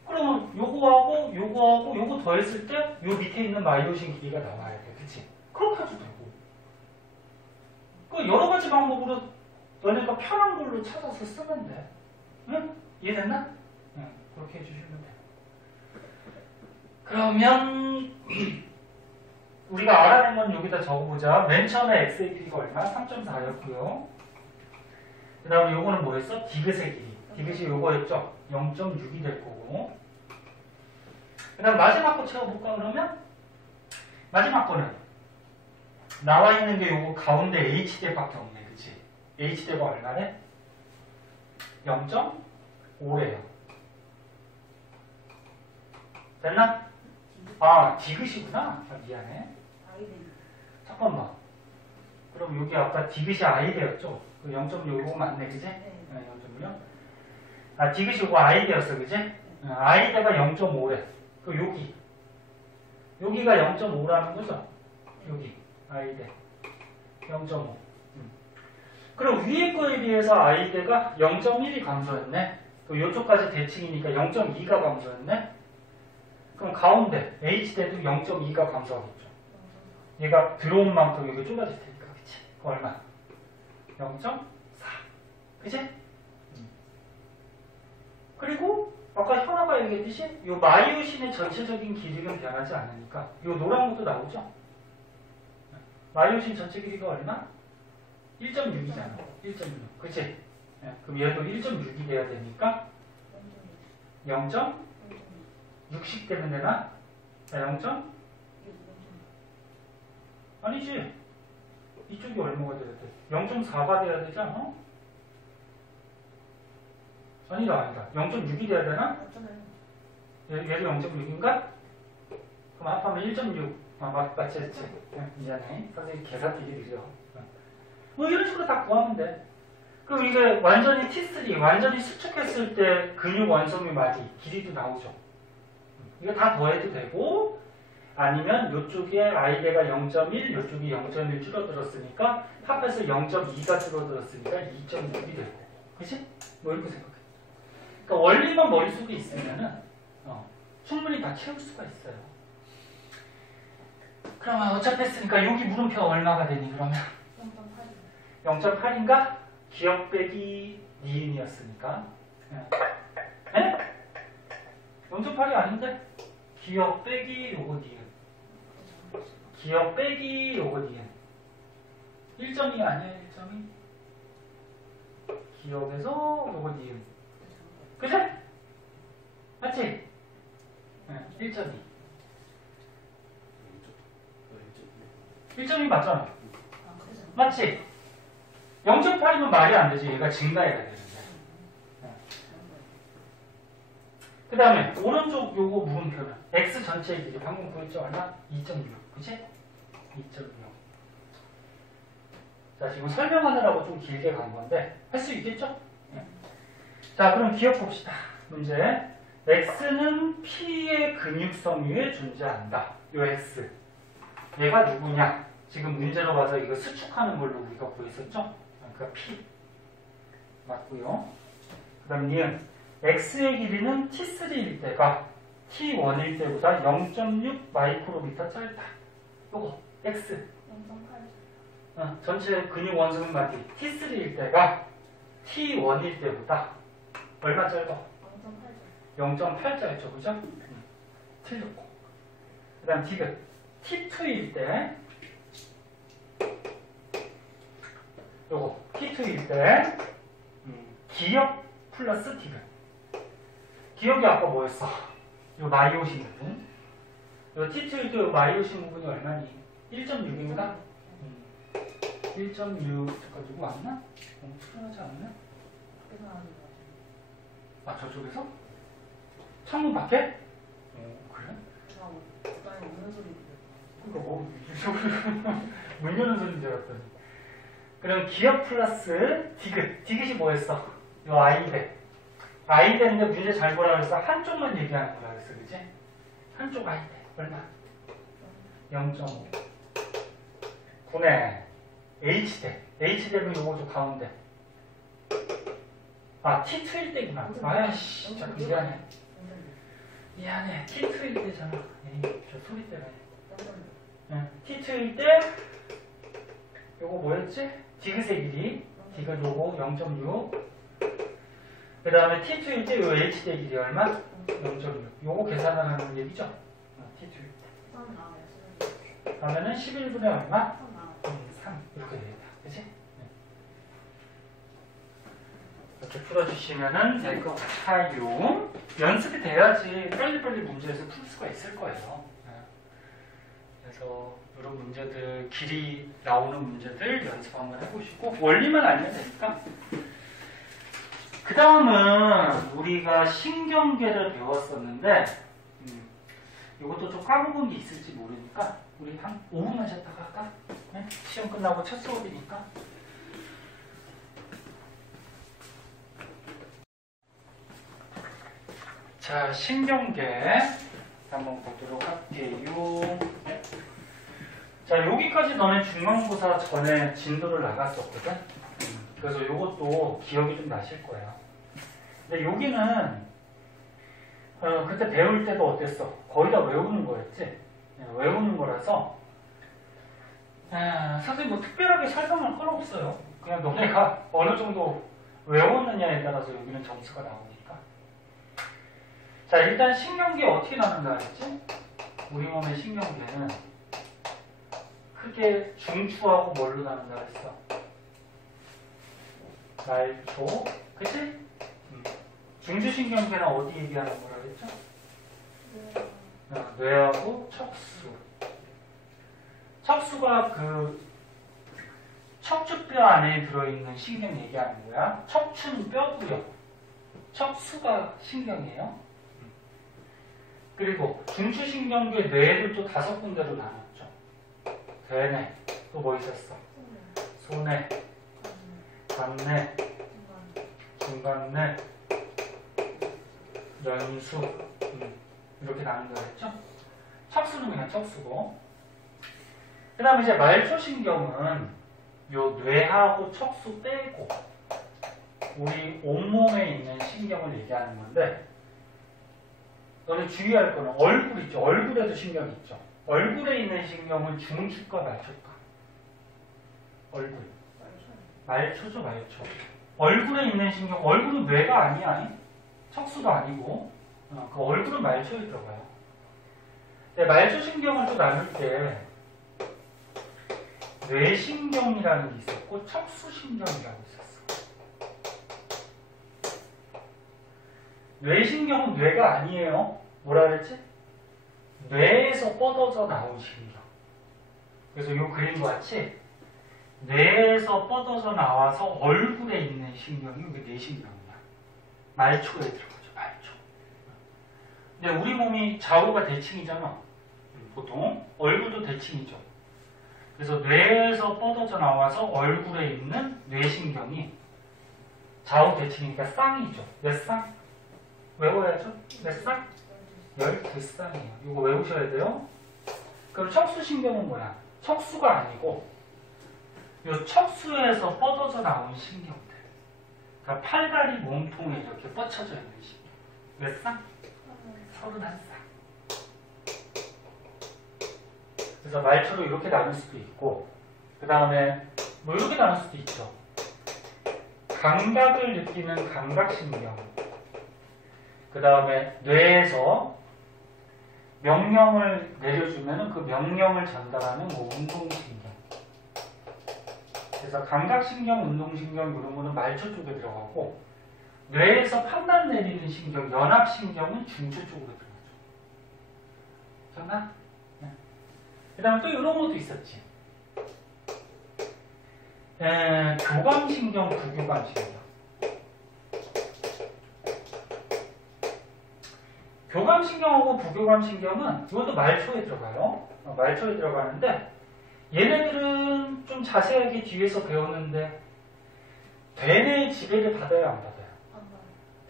그러면 요거하고 요거하고 요거 더했을 때 요 밑에 있는 마이오신 길이가 나와야 돼. 그치? 그렇게 해도 되고. 그 여러 가지 방법으로 너네가 편한 걸로 찾아서 쓰면 돼. 응? 이해됐나? 응. 그렇게 해주시면 돼. 그러면 우리가 알아낸 건 여기다 적어보자. 맨 처음에 x의 길이가 얼마? 3.4였고요. 그 다음에 요거는 뭐였어? 디귿의 길이. 디귿이 요거였죠? 0.6이 될 거고. 그 다음 마지막 거 채워볼까 그러면? 마지막 거는 나와 있는 게 요거 가운데 h대밖에 없네. 그치? h대가 얼마래? 0.5래요. 됐나? 아, 디귿이구나. 아, 미안해. 아이들. 잠깐만. 그럼 여기 아까 디귿이 i대였죠? 그 0.6 이거 맞네, 그지? 네. 0.6. 아, 디귿이 이거 i대였어, 그지? i대가 0.5래. 그 여기가 0.5라는 거죠? 여기 i대 0.5. 그럼 위에 거에 비해서 i대가 0.1이 감소했네. 또 이쪽까지 대칭이니까 0.2가 감소했네. 그럼 가운데 h대도 0.2가 감소하겠죠. 얘가 들어온 만큼 여기 좁아질 테니까, 그치? 그 얼마? 0.4. 그치? 그리고 아까 현아가 얘기했듯이 이 마이오신의 전체적인 길이는 변하지 않으니까 이 노란 것도 나오죠? 마이오신 전체 길이가 얼마? 1.6이잖아. 1.6. 그치? 그럼 얘도 1.6이 돼야 되니까 0.60 되면 되나? 0. 아니지. 이쪽이 얼마가 돼야 돼? 0.4가 돼야 되지 않아? 아니다. 0.6이 돼야 되나? 맞잖아요. 얘도 0.6인가? 그럼 합하면 1.6. 아, 맞지. 미안해. 선생님 계산 되게 느려. 뭐 이런 식으로 다 구하면 돼. 그럼 이게 완전히 T3, 완전히 수축했을 때 근육 원소미 마디, 길이도 나오죠. 이거 다 더해도 되고, 아니면 이쪽에 i대가 0.1, 이쪽이 0.1 줄어들었으니까, 합해서 0.2가 줄어들었으니까 2.6이 되고. 그치? 뭐 이렇게 생각해. 그러니까 원리만 머릿속에 있으면은, 충분히 다 채울 수가 있어요. 그러면 어차피 했으니까 여기 물음표가 얼마가 되니, 그러면? 0.8. 0.8인가? 기억 빼기 니은이었으니까. 에? 0.8이 아닌데? 기억 빼기 요거 니은. 기억 빼기 요거 니은. 1.2 아니에요, 1.2? 기억에서 요거 니은. 그치? 맞지? 1.2. 1.2 맞잖아. 아, 그래서 맞지? 0.8이면 말이 안 되지. 얘가 증가해야 되는데. 그 다음에 오른쪽 요거 물음표는 x 전체의 길이 방금 구했죠? 얼마? 2.6 그치? 2.6 자 지금 설명하느라고 좀 길게 간 건데 할 수 있겠죠? 네. 자 그럼 기억 봅시다. 문제 x는 P의 근육섬 위에 존재한다. 요 x 얘가 누구냐? 지금 문제로 봐서 이거 수축하는 걸로 우리가 구했었죠? 그러니까 P 맞고요. 그 다음 니은 x의 길이는 t3일 때가 t1일 때보다 0.6 마이크로미터 짧다. 요거 x 0.8. 전체 근육 원소는 맞지? t3일 때가 t1일 때보다 얼마 짧아? 0.8 짧죠, 그죠? 틀렸고. 그 다음 디귿 t2일 때 요거 t2일 때 기역 플러스 디귿. 기역이 아까 뭐였어? 요 마이오신 부분. 요 t2일 때 요 마이오신 부분이 얼마니? 1.6인가? 1.6 잠깐 누구 왔나? 출연하지 않나? 아 저쪽에서? 창문 밖에? 그래? 그러니까 뭐 문 여는 소리인 줄 알았더니. 그럼 기역 플러스 디귿. 디귿이 뭐였어? 요 I대. I대인데 문제 잘 보라 그랬어. 한쪽만 얘기하는 거라 그랬어. 그치? 한쪽 I대. 얼마? 0.5. 9네. H대. H대면 요거 좀 가운데. 아, T2일 때구나. 아야씨. 진짜 미안해. 미안해. T2일 때잖아. 에이, 저 소리 때문에. T2일 때 요거 뭐였지? 디귿의 길이. 디귿 요거 0.6. 그 다음에 T2일 때 요 H대 길이 얼마? 0.6. 요거 계산하는 얘기죠? T2일 때. 그러면은 11분의 얼마? 3. 이렇게 되겠다. 그치? 이렇게 풀어주시면은 될 것 같아요. 연습이 돼야지 빨리빨리 문제에서 풀 수가 있을 거예요. 그래서 이런 문제들, 길이 나오는 문제들 연습 한번 해보시고 원리만 알면 되니까. 그 다음은 우리가 신경계를 배웠었는데 이것도 좀 까먹은 게 있을지 모르니까 우리 한 5분만 쉬었다가 할까? 네? 시험 끝나고 첫 수업이니까. 자, 신경계 한번 보도록 할게요. 자, 여기까지 너네 중간고사 전에 진도를 나갔었거든. 그래서 이것도 기억이 좀 나실 거야. 근데 여기는 그때 배울 때도 어땠어? 거의 다 외우는 거였지? 외우는 거라서 사실 뭐 특별하게 설명할 건 없어요. 그냥 너네가 어느 정도 외웠느냐에 따라서 여기는 점수가 나오니까. 자, 일단 신경계 어떻게 나눈다 했지? 우리 몸의 신경계는 크게 중추하고 뭘로 나눈다 했어? 말초, 그치? 중추신경계는 어디 얘기하는 거라 그랬죠? 뇌하고 척수. 척수가 그 척추뼈 안에 들어있는 신경 얘기하는 거야. 척추는 뼈고요. 척수가 신경이에요. 그리고 중추신경계 뇌를 또 5군데로 나눴죠. 대뇌, 또 뭐 있었어? 소뇌, 간뇌, 중간뇌, 연수, 이렇게 나눈다 했죠? 척수는 그냥 척수고. 그 다음에 이제 말초신경은 요 뇌하고 척수 빼고 우리 온몸에 있는 신경을 얘기하는 건데, 너는 주의할 거는 얼굴 있죠? 얼굴에도 신경이 있죠? 얼굴에 있는 신경은 중추과 말초과? 얼굴. 말초죠, 말초. 얼굴에 있는 신경, 얼굴은 뇌가 아니야. 척수도 아니고, 그 얼굴은 말초에 들어가요. 근데 말초신경을 또 나눌 때, 뇌신경이라는 게 있었고, 척수신경이라고 있었어. 뇌신경은 뇌가 아니에요. 뭐라 그랬지? 뇌에서 뻗어져 나온 신경. 그래서 이 그림과 같이 뇌에서 뻗어져 나와서 얼굴에 있는 신경이 이게 뇌신경이야. 말초에 들어가죠. 말초. 근데 우리 몸이 좌우가 대칭이잖아. 보통 얼굴도 대칭이죠. 그래서 뇌에서 뻗어져 나와서 얼굴에 있는 뇌신경이 좌우 대칭이니까 쌍이죠. 몇 쌍? 외워야죠. 몇 쌍? 12쌍이에요. 이거 외우셔야 돼요. 그럼 척수신경은 뭐야? 척수가 아니고 이 척수에서 뻗어져 나온 신경들. 그러니까 팔다리 몸통에 이렇게 뻗쳐져 있는 신경. 몇 쌍? 31쌍. 그래서 말초로 이렇게 나눌 수도 있고, 그 다음에 뭐 이렇게 나눌 수도 있죠. 감각을 느끼는 감각신경, 그 다음에 뇌에서 명령을 내려주면 그 명령을 전달하는 뭐 운동신경. 그래서 감각신경, 운동신경 이런 거는 말초 쪽에 들어가고, 뇌에서 판단 내리는 신경, 연합신경은 중추 쪽으로 들어가죠. 기억나? 네. 그 다음에 또 이런 것도 있었지. 교감신경, 부교감신경. 교감신경하고 부교감신경은 이것도 말초에 들어가요. 말초에 들어가는데 얘네들은 좀 자세하게 뒤에서 배웠는데 대뇌 지배를 받아야 안 받아요?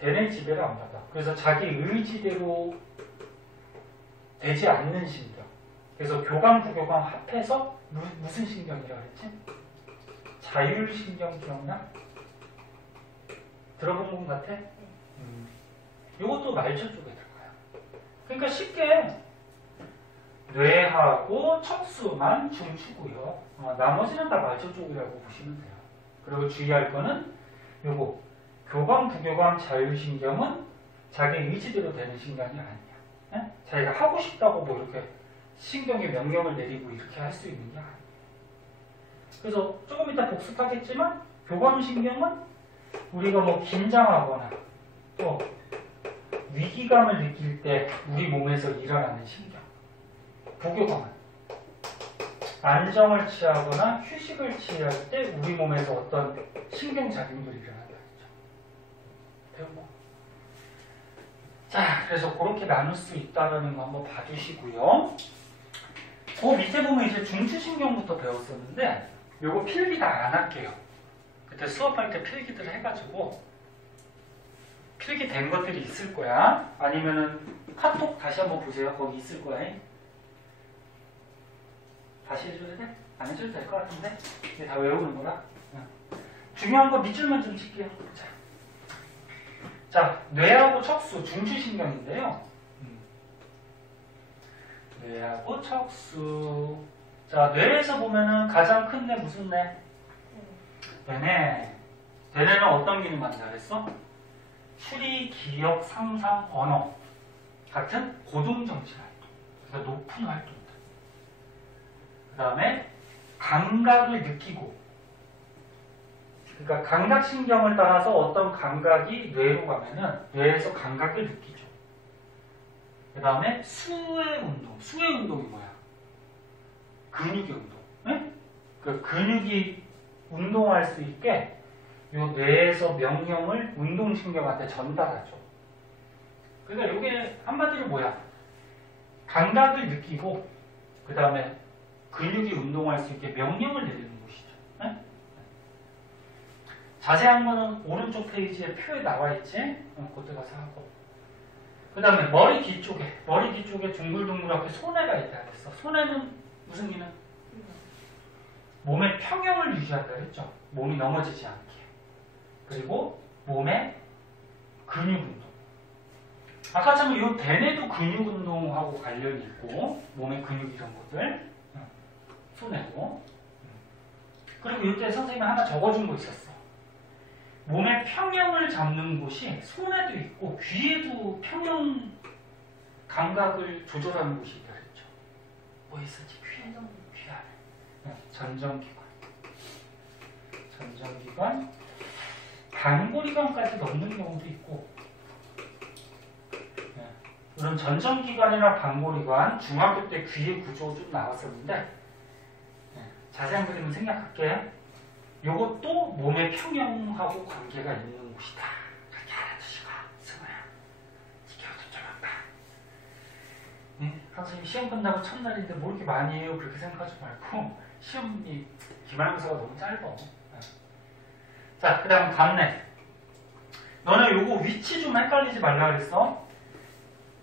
대뇌 지배를 안 받아. 그래서 자기 의지대로 되지 않는 신경. 그래서 교감, 부교감 합해서 무슨 신경이라고 그랬지? 자율신경 기억나? 들어본 것 같아? 이것도 말초 쪽에 들어가요. 그러니까 쉽게 뇌하고 척수만 중추고요. 나머지는 다 말초 쪽이라고 보시면 돼요. 그리고 주의할 거는 요거 교감, 부교감, 자율신경은 자기 의지대로 되는 신경이 아니야. 네? 자기가 하고 싶다고 뭐 이렇게 신경에 명령을 내리고 이렇게 할 수 있는 게 아니야. 그래서 조금 이따 복습하겠지만 교감신경은 우리가 뭐 긴장하거나 또 위기감을 느낄 때 우리 몸에서 일어나는 신경. 부교감은 안정을 취하거나 휴식을 취할 때 우리 몸에서 어떤 신경작용들이 일어난다 했죠. 배우고. 자, 그래서 그렇게 나눌 수 있다는 거 한번 봐주시고요. 그 밑에 보면 이제 중추신경부터 배웠었는데 요거 필기 다 안 할게요. 그때 수업할 때 필기들 해가지고 필기 된 것들이 있을 거야. 아니면은 카톡 다시 한번 보세요. 거기 있을 거야. 다시 해줘야 돼? 안 해줘도 될 것 같은데? 이게 다 외우는 거라. 중요한 거 밑줄만 좀 칠게요. 자, 뇌하고 척수, 중추신경인데요. 뇌하고 척수. 자, 뇌에서 보면은 가장 큰 뇌 무슨 뇌? 뇌네. 뇌는 어떤 기능 한다 그랬어? 추리, 기억, 상상, 언어 같은 고동정신 활동. 그러니까 높은 활동들. 그 다음에 감각을 느끼고. 그러니까 감각신경을 따라서 어떤 감각이 뇌로 가면은 뇌에서 감각을 느끼죠. 그 다음에 수의 운동. 수의 운동이 뭐야? 근육의 운동. 네? 그 근육이 운동할 수 있게 요 뇌에서 명령을 운동신경한테 전달하죠. 그러니까 이게 한마디로 뭐야? 감각을 느끼고 그 다음에 근육이 운동할 수 있게 명령을 내리는 곳이죠. 네? 자세한 거는 오른쪽 페이지에 표에 나와 있지? 그때 가서 하고. 그 다음에 머리 뒤쪽에 둥글둥글하게 손해가 있다 그랬어. 손해는 무슨 기능? 몸의 평형을 유지한다 그랬죠. 몸이 넘어지지 않게. 그리고 몸의 근육 운동. 아까처럼 이 대뇌도 근육 운동하고 관련이 있고 몸의 근육 이런 것들 손해고. 그리고 이때 선생님이 하나 적어준 거 있었어. 몸의 평형을 잡는 곳이 손에도 있고 귀에도 평형 감각을 조절하는 곳이 있다 그랬죠. 뭐 있었지? 귀 안에. 전정기관. 전정기관. 반고리관까지 넘는 경우도 있고. 그런 전정기관이나 반고리관, 중학교 때 귀의 구조 좀 나왔었는데 자세한 그림은 생략할게. 이것도 몸의 평형하고 관계가 있는 곳이다. 그렇게 알아두시고 승우야 지켜도 좀 한다. 선생님 시험 끝나고 첫날인데 뭐 이렇게 많이 해요? 그렇게 생각하지 말고 시험이 기말고사가 너무 짧아. 자, 그 다음 간내. 너네 요거 위치 좀 헷갈리지 말라 그랬어.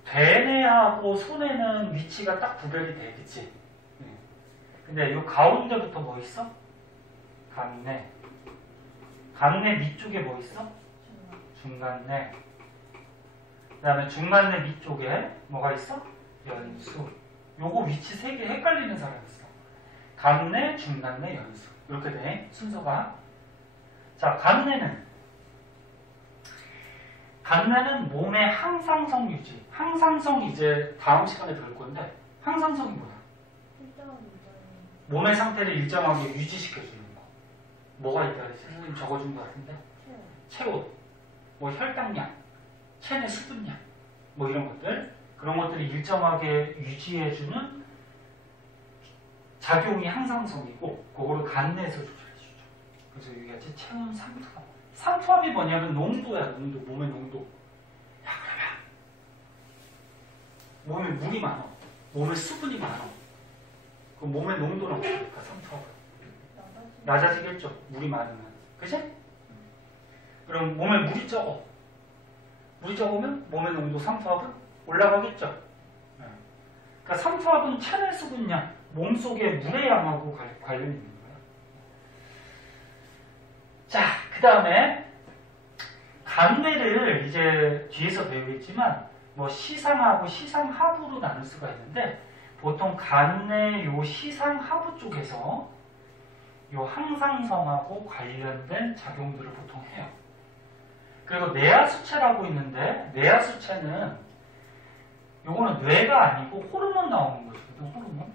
대내하고 손해는 위치가 딱 구별이 돼, 그치? 근데 요 가운데부터 뭐 있어? 간내. 간내 밑쪽에 뭐 있어? 중간내. 그 다음에 중간내 밑쪽에 뭐가 있어? 연수. 요거 위치 3개 헷갈리는 사람 있어. 간내, 중간내, 연수. 이렇게 돼, 순서가. 자, 간내는 몸의 항상성 유지. 항상성 이제 다음 시간에 배울 건데, 항상성이 뭐야? 몸의 상태를 일정하게 유지시켜주는 거. 뭐가 있다 그랬지? 선생님 적어준 것 같은데? 체온, 뭐 혈당량, 체내 수분량, 뭐 이런 것들. 그런 것들을 일정하게 유지해주는 작용이 항상성이고, 그거를 간내에서 조절해주죠. 그래서 여기 같이 체온 삼투압. 삼투압이 뭐냐면 농도야, 농도. 몸의 농도. 야, 그러면 몸에 물이 많아. 몸에 수분이 많아. 그 몸의 농도는 어떻습니까? 삼투압은 낮아지겠죠. 물이 많으면. 그치? 그럼 몸에 물이 적어. 물이 적으면 몸의 농도 삼투압은 올라가겠죠. 그러니까 삼투압은 체내 수분량, 몸속의 물의 양하고 관련이 있는 거예요. 자, 그 다음에 간내를 이제 뒤에서 배우겠지만 뭐 시상하고 시상하부로 나눌 수가 있는데, 보통 간내 요 시상하부 쪽에서 요 항상성하고 관련된 작용들을 보통 해요. 그리고 뇌하수체라고 있는데, 뇌하수체는 요거는 뇌가 아니고 호르몬 나오는 것이거든.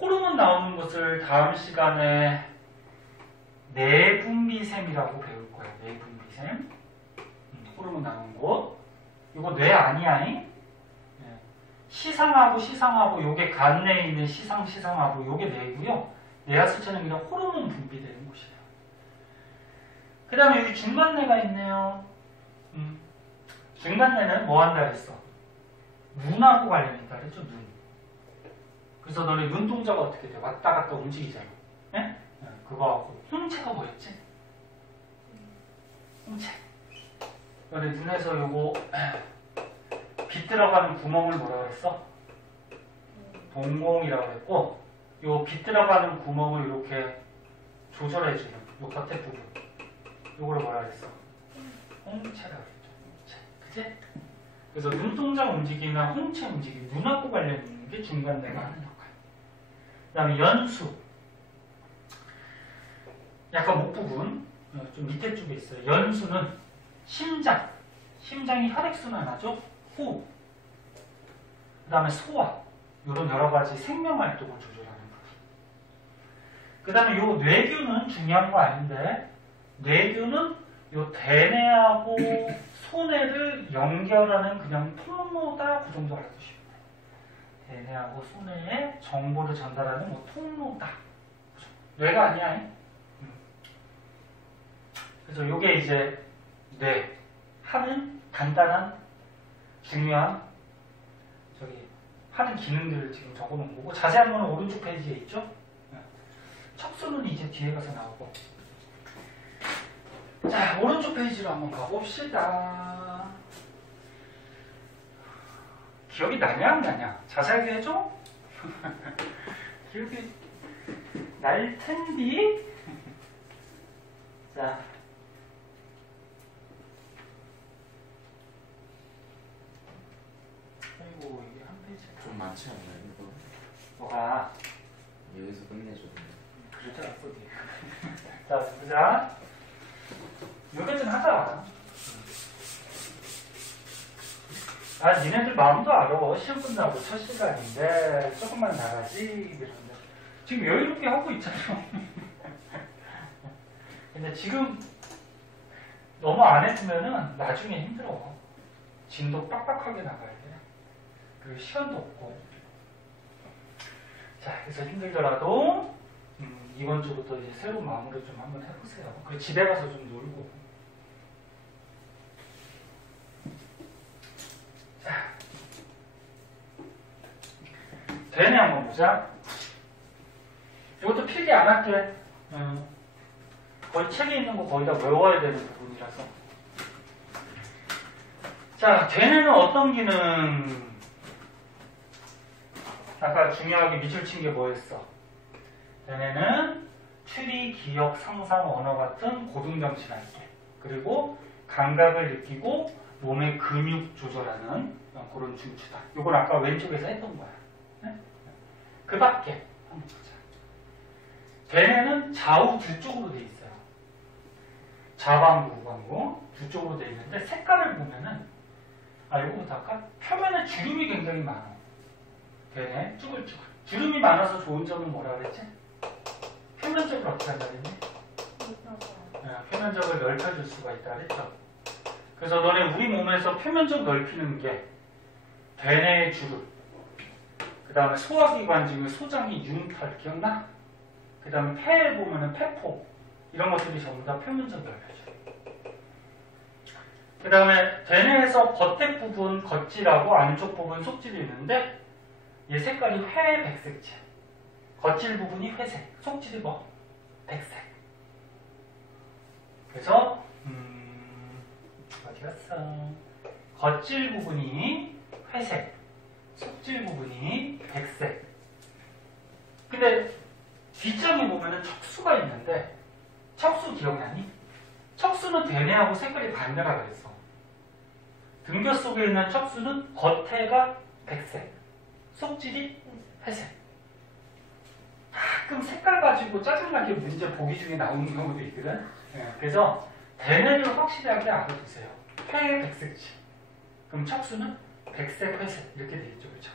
호르몬 나오는 것을 다음 시간에 내분비샘이라고 배울 거야. 내분비샘. 호르몬 나오는 곳. 이거 뇌 아니야? 시상하부 요게 간내에 있는 시상하부 요게 뇌고요. 뇌하수체는 그냥 호르몬 분비되는 곳이에요. 그 다음에 여기 중간내가 있네요. 중간내는 뭐 한다 그랬어? 눈하고 관련이 있다 그랬죠? 눈. 그래서 너네 눈동자가 어떻게 돼? 왔다 갔다 움직이잖아. 네? 그거하고 홍채가 뭐였지? 홍채. 너네 눈에서 요거 빛 들어가는 구멍을 뭐라고 했어? 동공이라고 했고, 요 빛 들어가는 구멍을 이렇게 조절해주는 요 겉에 부분, 요거를 뭐라 그랬어? 홍채라고 했죠. 홍채. 그치? 그래서 눈동자 움직임이나 홍채 움직임, 눈하고 관련 있는 게 중간내가 하는 역할. 그 다음에 연수. 약간 목 부분, 좀 밑에 쪽에 있어요. 연수는 심장. 심장이 혈액순환하죠? 호. 그 다음에 소화. 이런 여러 가지 생명 활동을 조절하는 부분. 그 다음에 요 뇌교는 중요한 거 아닌데, 뇌교는 요 대뇌하고 소뇌를 연결하는 그냥 통로다, 그 정도 알아두시면 돼요. 대뇌하고 소뇌에 정보를 전달하는 뭐 통로다. 그죠? 뇌가 아니야. 그래서 요게 이제 뇌 하는 간단한 중요한 하는 기능들을 지금 적어놓은 거고, 자세한 거는 오른쪽 페이지에 있죠. 척수는 이제 뒤에 가서 나오고. 자, 오른쪽 페이지로 한번 가봅시다. 기억이 나냐 안 나냐? 자세하게 해줘? 기억이 날 텐디? 자, 아이고 이게 한 페이지 좀 많지 않나요, 이거? 뭐가 여기서 끝내줘. 그러지 않았어. 자, 보자. 여기까지는 하자. 아, 니네들 마음도 알아. 시험 끝나고 첫 시간인데 조금만 나가지. 이러는데 지금 여유롭게 하고 있잖아. 근데 지금 너무 안 했으면은 나중에 힘들어. 진도 빡빡하게 나가야 돼. 그리고 시간도 없고. 자, 그래서 힘들더라도 이번 주부터 이제 새로운 마음으로 좀 한번 해보세요. 그리고 집에 가서 좀 놀고. 자, 대뇌 한번 보자. 이것도 필기 안 할게. 거의 책에 있는 거 거의 다 외워야 되는 부분이라서. 자, 대뇌는 어떤 기능? 아까 중요하게 밑줄 친 게 뭐였어? 대뇌는 추리, 기억, 상상, 언어 같은 고등정신할 때, 그리고 감각을 느끼고 몸의 근육 조절하는 그런 중추다. 이건 아까 왼쪽에서 했던 거야. 네? 그 밖에 한번 보자. 대뇌는 좌우 두 쪽으로 돼 있어요. 좌방구, 우방구 두 쪽으로 돼 있는데 색깔을 보면은 이거부터 아까 표면에 주름이 굉장히 많아. 대뇌 쭈글쭈글. 주름이 많아서 좋은 점은 뭐라 그랬지? 표면적으로 어떻게 한다 그랬니? 표면적을 넓혀줄 수가 있다 그랬죠. 그래서 너네 우리 몸에서 표면적 넓히는 게 대뇌의 주름, 그 다음에 소화기관 중에 소장이 융탈 기억나? 그 다음에 폐에 보면은 폐포 이런 것들이 전부 다 표면적 넓혀줘요. 그 다음에 대뇌에서 겉에 부분 겉질하고 안쪽 부분 속질이 있는데 얘 색깔이 회백색이야. 겉질 부분이 회색, 속질이 뭐? 백색. 그래서 어디 갔어? 겉질 부분이 회색, 속질 부분이 백색. 근데 뒷장에 보면은 척수가 있는데 척수 기억나니? 척수는 대뇌하고 색깔이 반대라 그랬어. 등뼈 속에 있는 척수는 겉에가 백색, 속질이 회색. 가끔 색깔 가지고 짜증나게 문제 보기 중에 나오는 경우도 있거든. 그래서 대뇌를 확실하게 알아두세요. 회 백색지. 그럼 척수는 백색, 회색 이렇게 되겠죠, 그렇죠?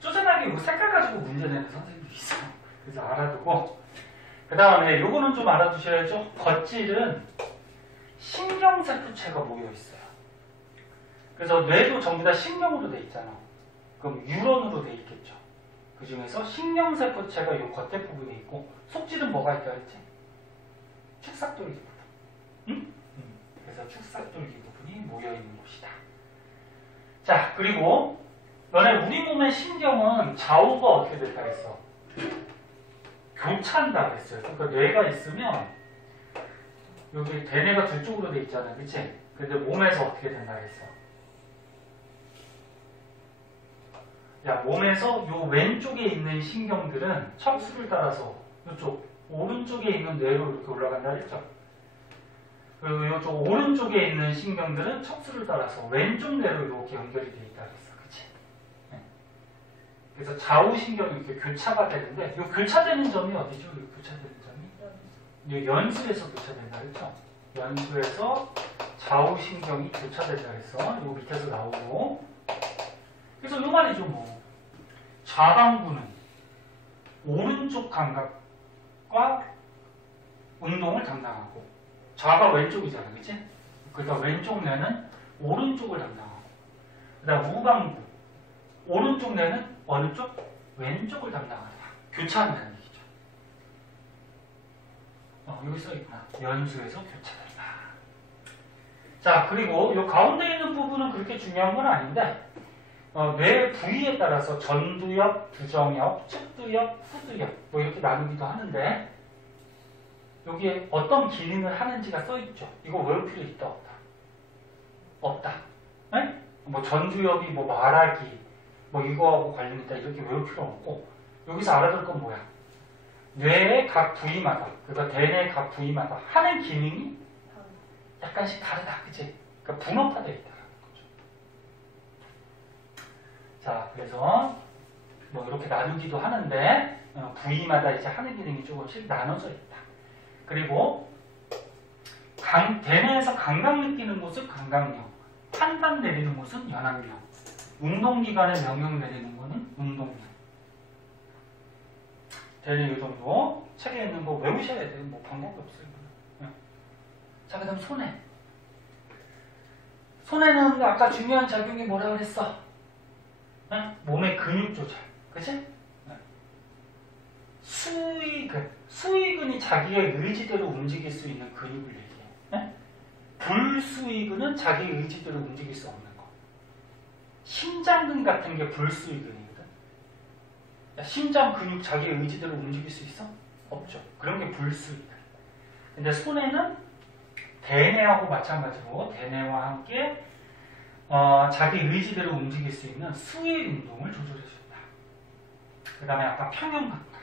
쪼잔하게 색깔 가지고 문제 내는 선생님도 있어. 그래서 알아두고 그 다음에 요거는 좀 알아두셔야죠. 겉질은 신경세포체가 모여 있어요. 그래서 뇌도 전부 다 신경으로 돼 있잖아. 그럼 뉴런으로 돼 있겠죠. 그 중에서 신경세포체가 요 겉에 부분에 있고 속질은 뭐가 있다 그랬지? 축삭돌기 부분. 응? 그래서 축삭돌기 부분이 모여있는 곳이다. 자, 그리고 너네 우리 몸의 신경은 좌우가 어떻게 될까 했어? 교차한다 그랬어요. 그러니까 뇌가 있으면 여기 대뇌가 두 쪽으로 돼 있잖아. 그치? 근데 몸에서 어떻게 된다 그랬어? 야, 몸에서 요 왼쪽에 있는 신경들은 척수를 따라서 이쪽 오른쪽에 있는 뇌로 이렇게 올라간다 그랬죠? 그리고 이쪽 오른쪽에 있는 신경들은 척수를 따라서 왼쪽 뇌로 이렇게 연결이 되어 있다 그랬어. 그치? 네. 그래서 좌우 신경이 이렇게 교차가 되는데 이 교차되는 점이 어디죠? 이 교차되는 점이? 이 연수에서 교차된다 그랬죠? 연수에서 좌우 신경이 교차된다 그래서 이 밑에서 나오고 그래서 이 말이죠 뭐 좌방구는 오른쪽 감각과 운동을 담당하고 좌가 왼쪽이잖아 그치? 그러니까 왼쪽 뇌는 오른쪽을 담당하고 그 다음 우방구 오른쪽 뇌는 어느 쪽? 왼쪽을 담당한다. 교차한다는 얘기죠. 여기 써있구나. 연수에서 교차된다. 자, 그리고 이 가운데 있는 부분은 그렇게 중요한 건 아닌데 뇌 부위에 따라서 전두엽, 두정엽, 측두엽, 후두엽 뭐 이렇게 나누기도 하는데 여기에 어떤 기능을 하는지가 써있죠. 이거 외울 필요 있다 없다? 없다. 네? 뭐 전두엽이 뭐 말하기 뭐 이거하고 관련있다 이렇게 외울 필요 없고 여기서 알아둘 건 뭐야? 뇌의 각 부위마다 그러니까 대뇌의 각 부위마다 하는 기능이 약간씩 다르다. 그치? 그러니까 분업화되어 있다. 자, 그래서 뭐 이렇게 나누기도 하는데 부위마다 이제 하는 기능이 조금씩 나눠져 있다. 그리고 대뇌에서 감각 느끼는 곳은 감각령, 판단 내리는 곳은 연합령, 운동기관에 명령 내리는 거는 운동령. 대뇌 이 정도 책에 있는 거 외우셔야 돼요. 뭐 방법이 없어요. 자, 그 다음 손해. 손해는 아까 중요한 작용이 뭐라 그랬어? 몸의 근육 조절. 그치? 수의근이 자기의 의지대로 움직일 수 있는 근육을 얘기해. 불수의근은 자기 의지대로 움직일 수 없는 거. 심장근 같은 게 불수의근이거든. 심장 근육 자기의 의지대로 움직일 수 있어? 없죠. 그런 게 불수이다. 근데 손해는 대뇌하고 마찬가지로 대뇌와 함께 자기 의지대로 움직일 수 있는 수의 운동을 조절해준다. 그 다음에 아까 평형감각.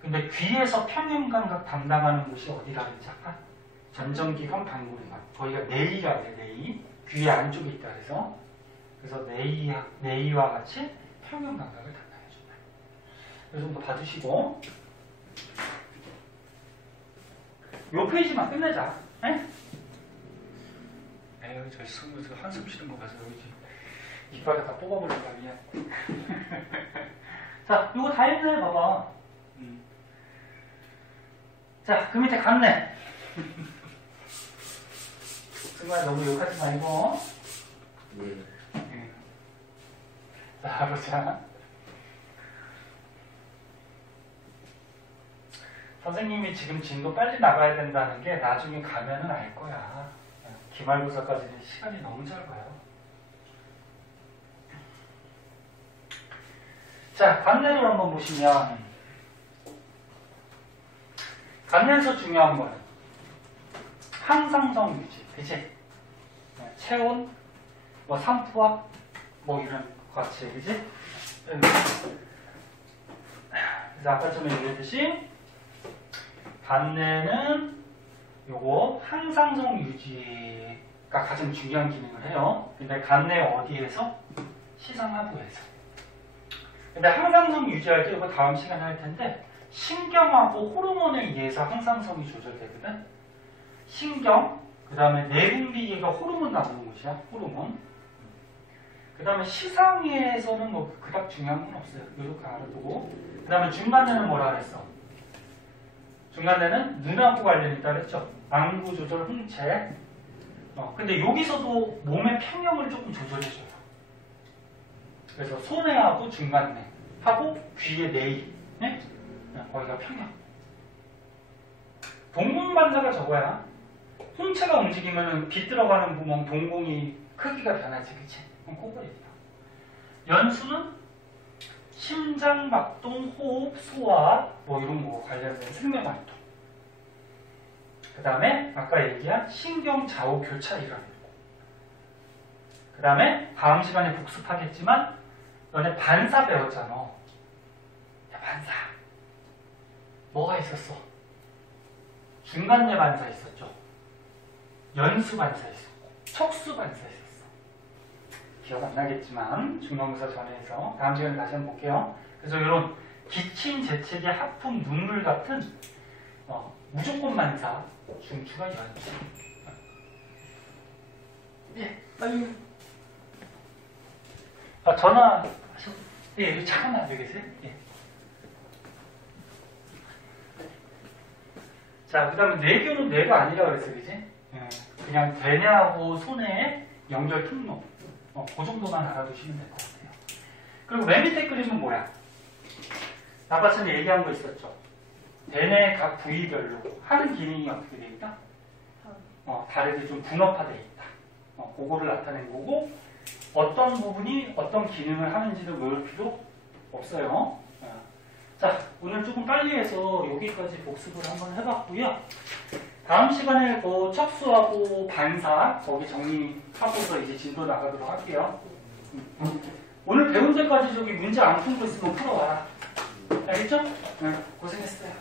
근데 귀에서 평형감각 담당하는 곳이 어디라 그랬지 아까? 전정기관 방구리관. 거기가 내이라고 해. 내이. 귀 안쪽에 있다 그래서 내이와 같이 평형감각을 담당해준다. 이 정도 봐주시고 요 페이지만 끝내자. 에? 에휴, 저 한숨 쉬는 거 봐서 여기 이빨에 다 뽑아버릴까 미안. 자, 요거 다 했네, 봐봐. 자, 그 밑에 갔네. 정말 너무 욕하지 말고. 예. 자, 보자. 선생님이 지금 진도 빨리 나가야 된다는 게 나중에 가면은 알 거야. 기말고사까지는 시간이 너무 짧아요. 자, 간내를 한번 보시면 간내에서 중요한 거는 항상성 유지, 그치? 체온, 뭐 상푸압, 뭐 이런 것 같이, 그치? 그래서 아까 전에 얘기했듯이 간내는 요거 항상성 유지가 가장 중요한 기능을 해요. 근데 간내 어디에서? 시상하부에서. 근데 항상성 유지할 때 이거 다음 시간에 할 텐데 신경하고 호르몬에 의해서 항상성이 조절되거든. 신경, 그 다음에 내분비계가 호르몬 나오는 곳이야. 호르몬. 그 다음에 시상에서는 뭐 그닥 중요한 건 없어요. 이렇게 알아두고. 그 다음에 중간에는 뭐라 그랬어? 중간에는 눈하고 관련이 있다 그랬죠. 안구 조절, 홍채. 근데 여기서도 몸의 평형을 조금 조절해줘요. 그래서 손해하고 중간내 하고 귀의 내이, 네? 거기가 평형. 동공반사가 저거야. 홍채가 움직이면 빛 들어가는 구멍 동공이 크기가 변하지, 그치? 그럼 코골이다. 연수는 심장 박동, 호흡, 소화 뭐 이런 거 관련된 생명 활동. 그 다음에 아까 얘기한 신경 좌우 교차이라는 거. 그 다음에 다음 시간에 복습하겠지만 너네 반사 배웠잖아. 야, 반사. 뭐가 있었어? 중간내 반사 있었죠. 연수 반사 있었고 척수 반사 있었어. 기억 안 나겠지만 중간고사 전에 해서 다음 시간에 다시 한번 볼게요. 그래서 이런 기침, 재채기, 하품, 눈물 같은 무조건 반사 중추가 연수. 예, 빨리. 전화 하셔. 예, 여기 잠깐만 앉아 계세요. 예. 자, 그 다음에 뇌교는 뇌가 아니라 그랬어, 그지? 예, 그냥 대뇌하고 손의 연결 통로. 그 정도만 알아두시면 될 것 같아요. 그리고 맨 밑에 그림은 뭐야? 아까 전에 얘기한 거 있었죠? 대뇌 각 부위별로 하는 기능이 어떻게 되어 있다? 다르게 좀 분업화되어 있다. 그거를 나타낸 거고, 어떤 부분이 어떤 기능을 하는지를 외울 필요 없어요. 자, 오늘 조금 빨리 해서 여기까지 복습을 한번 해봤고요. 다음 시간에 그 척수하고 반사 거기 정리하고서 이제 진도 나가도록 할게요. 오늘 배운 데까지 저기 문제 안 푼 거 있으면 풀어와라. 알겠죠? 네, 고생했어요.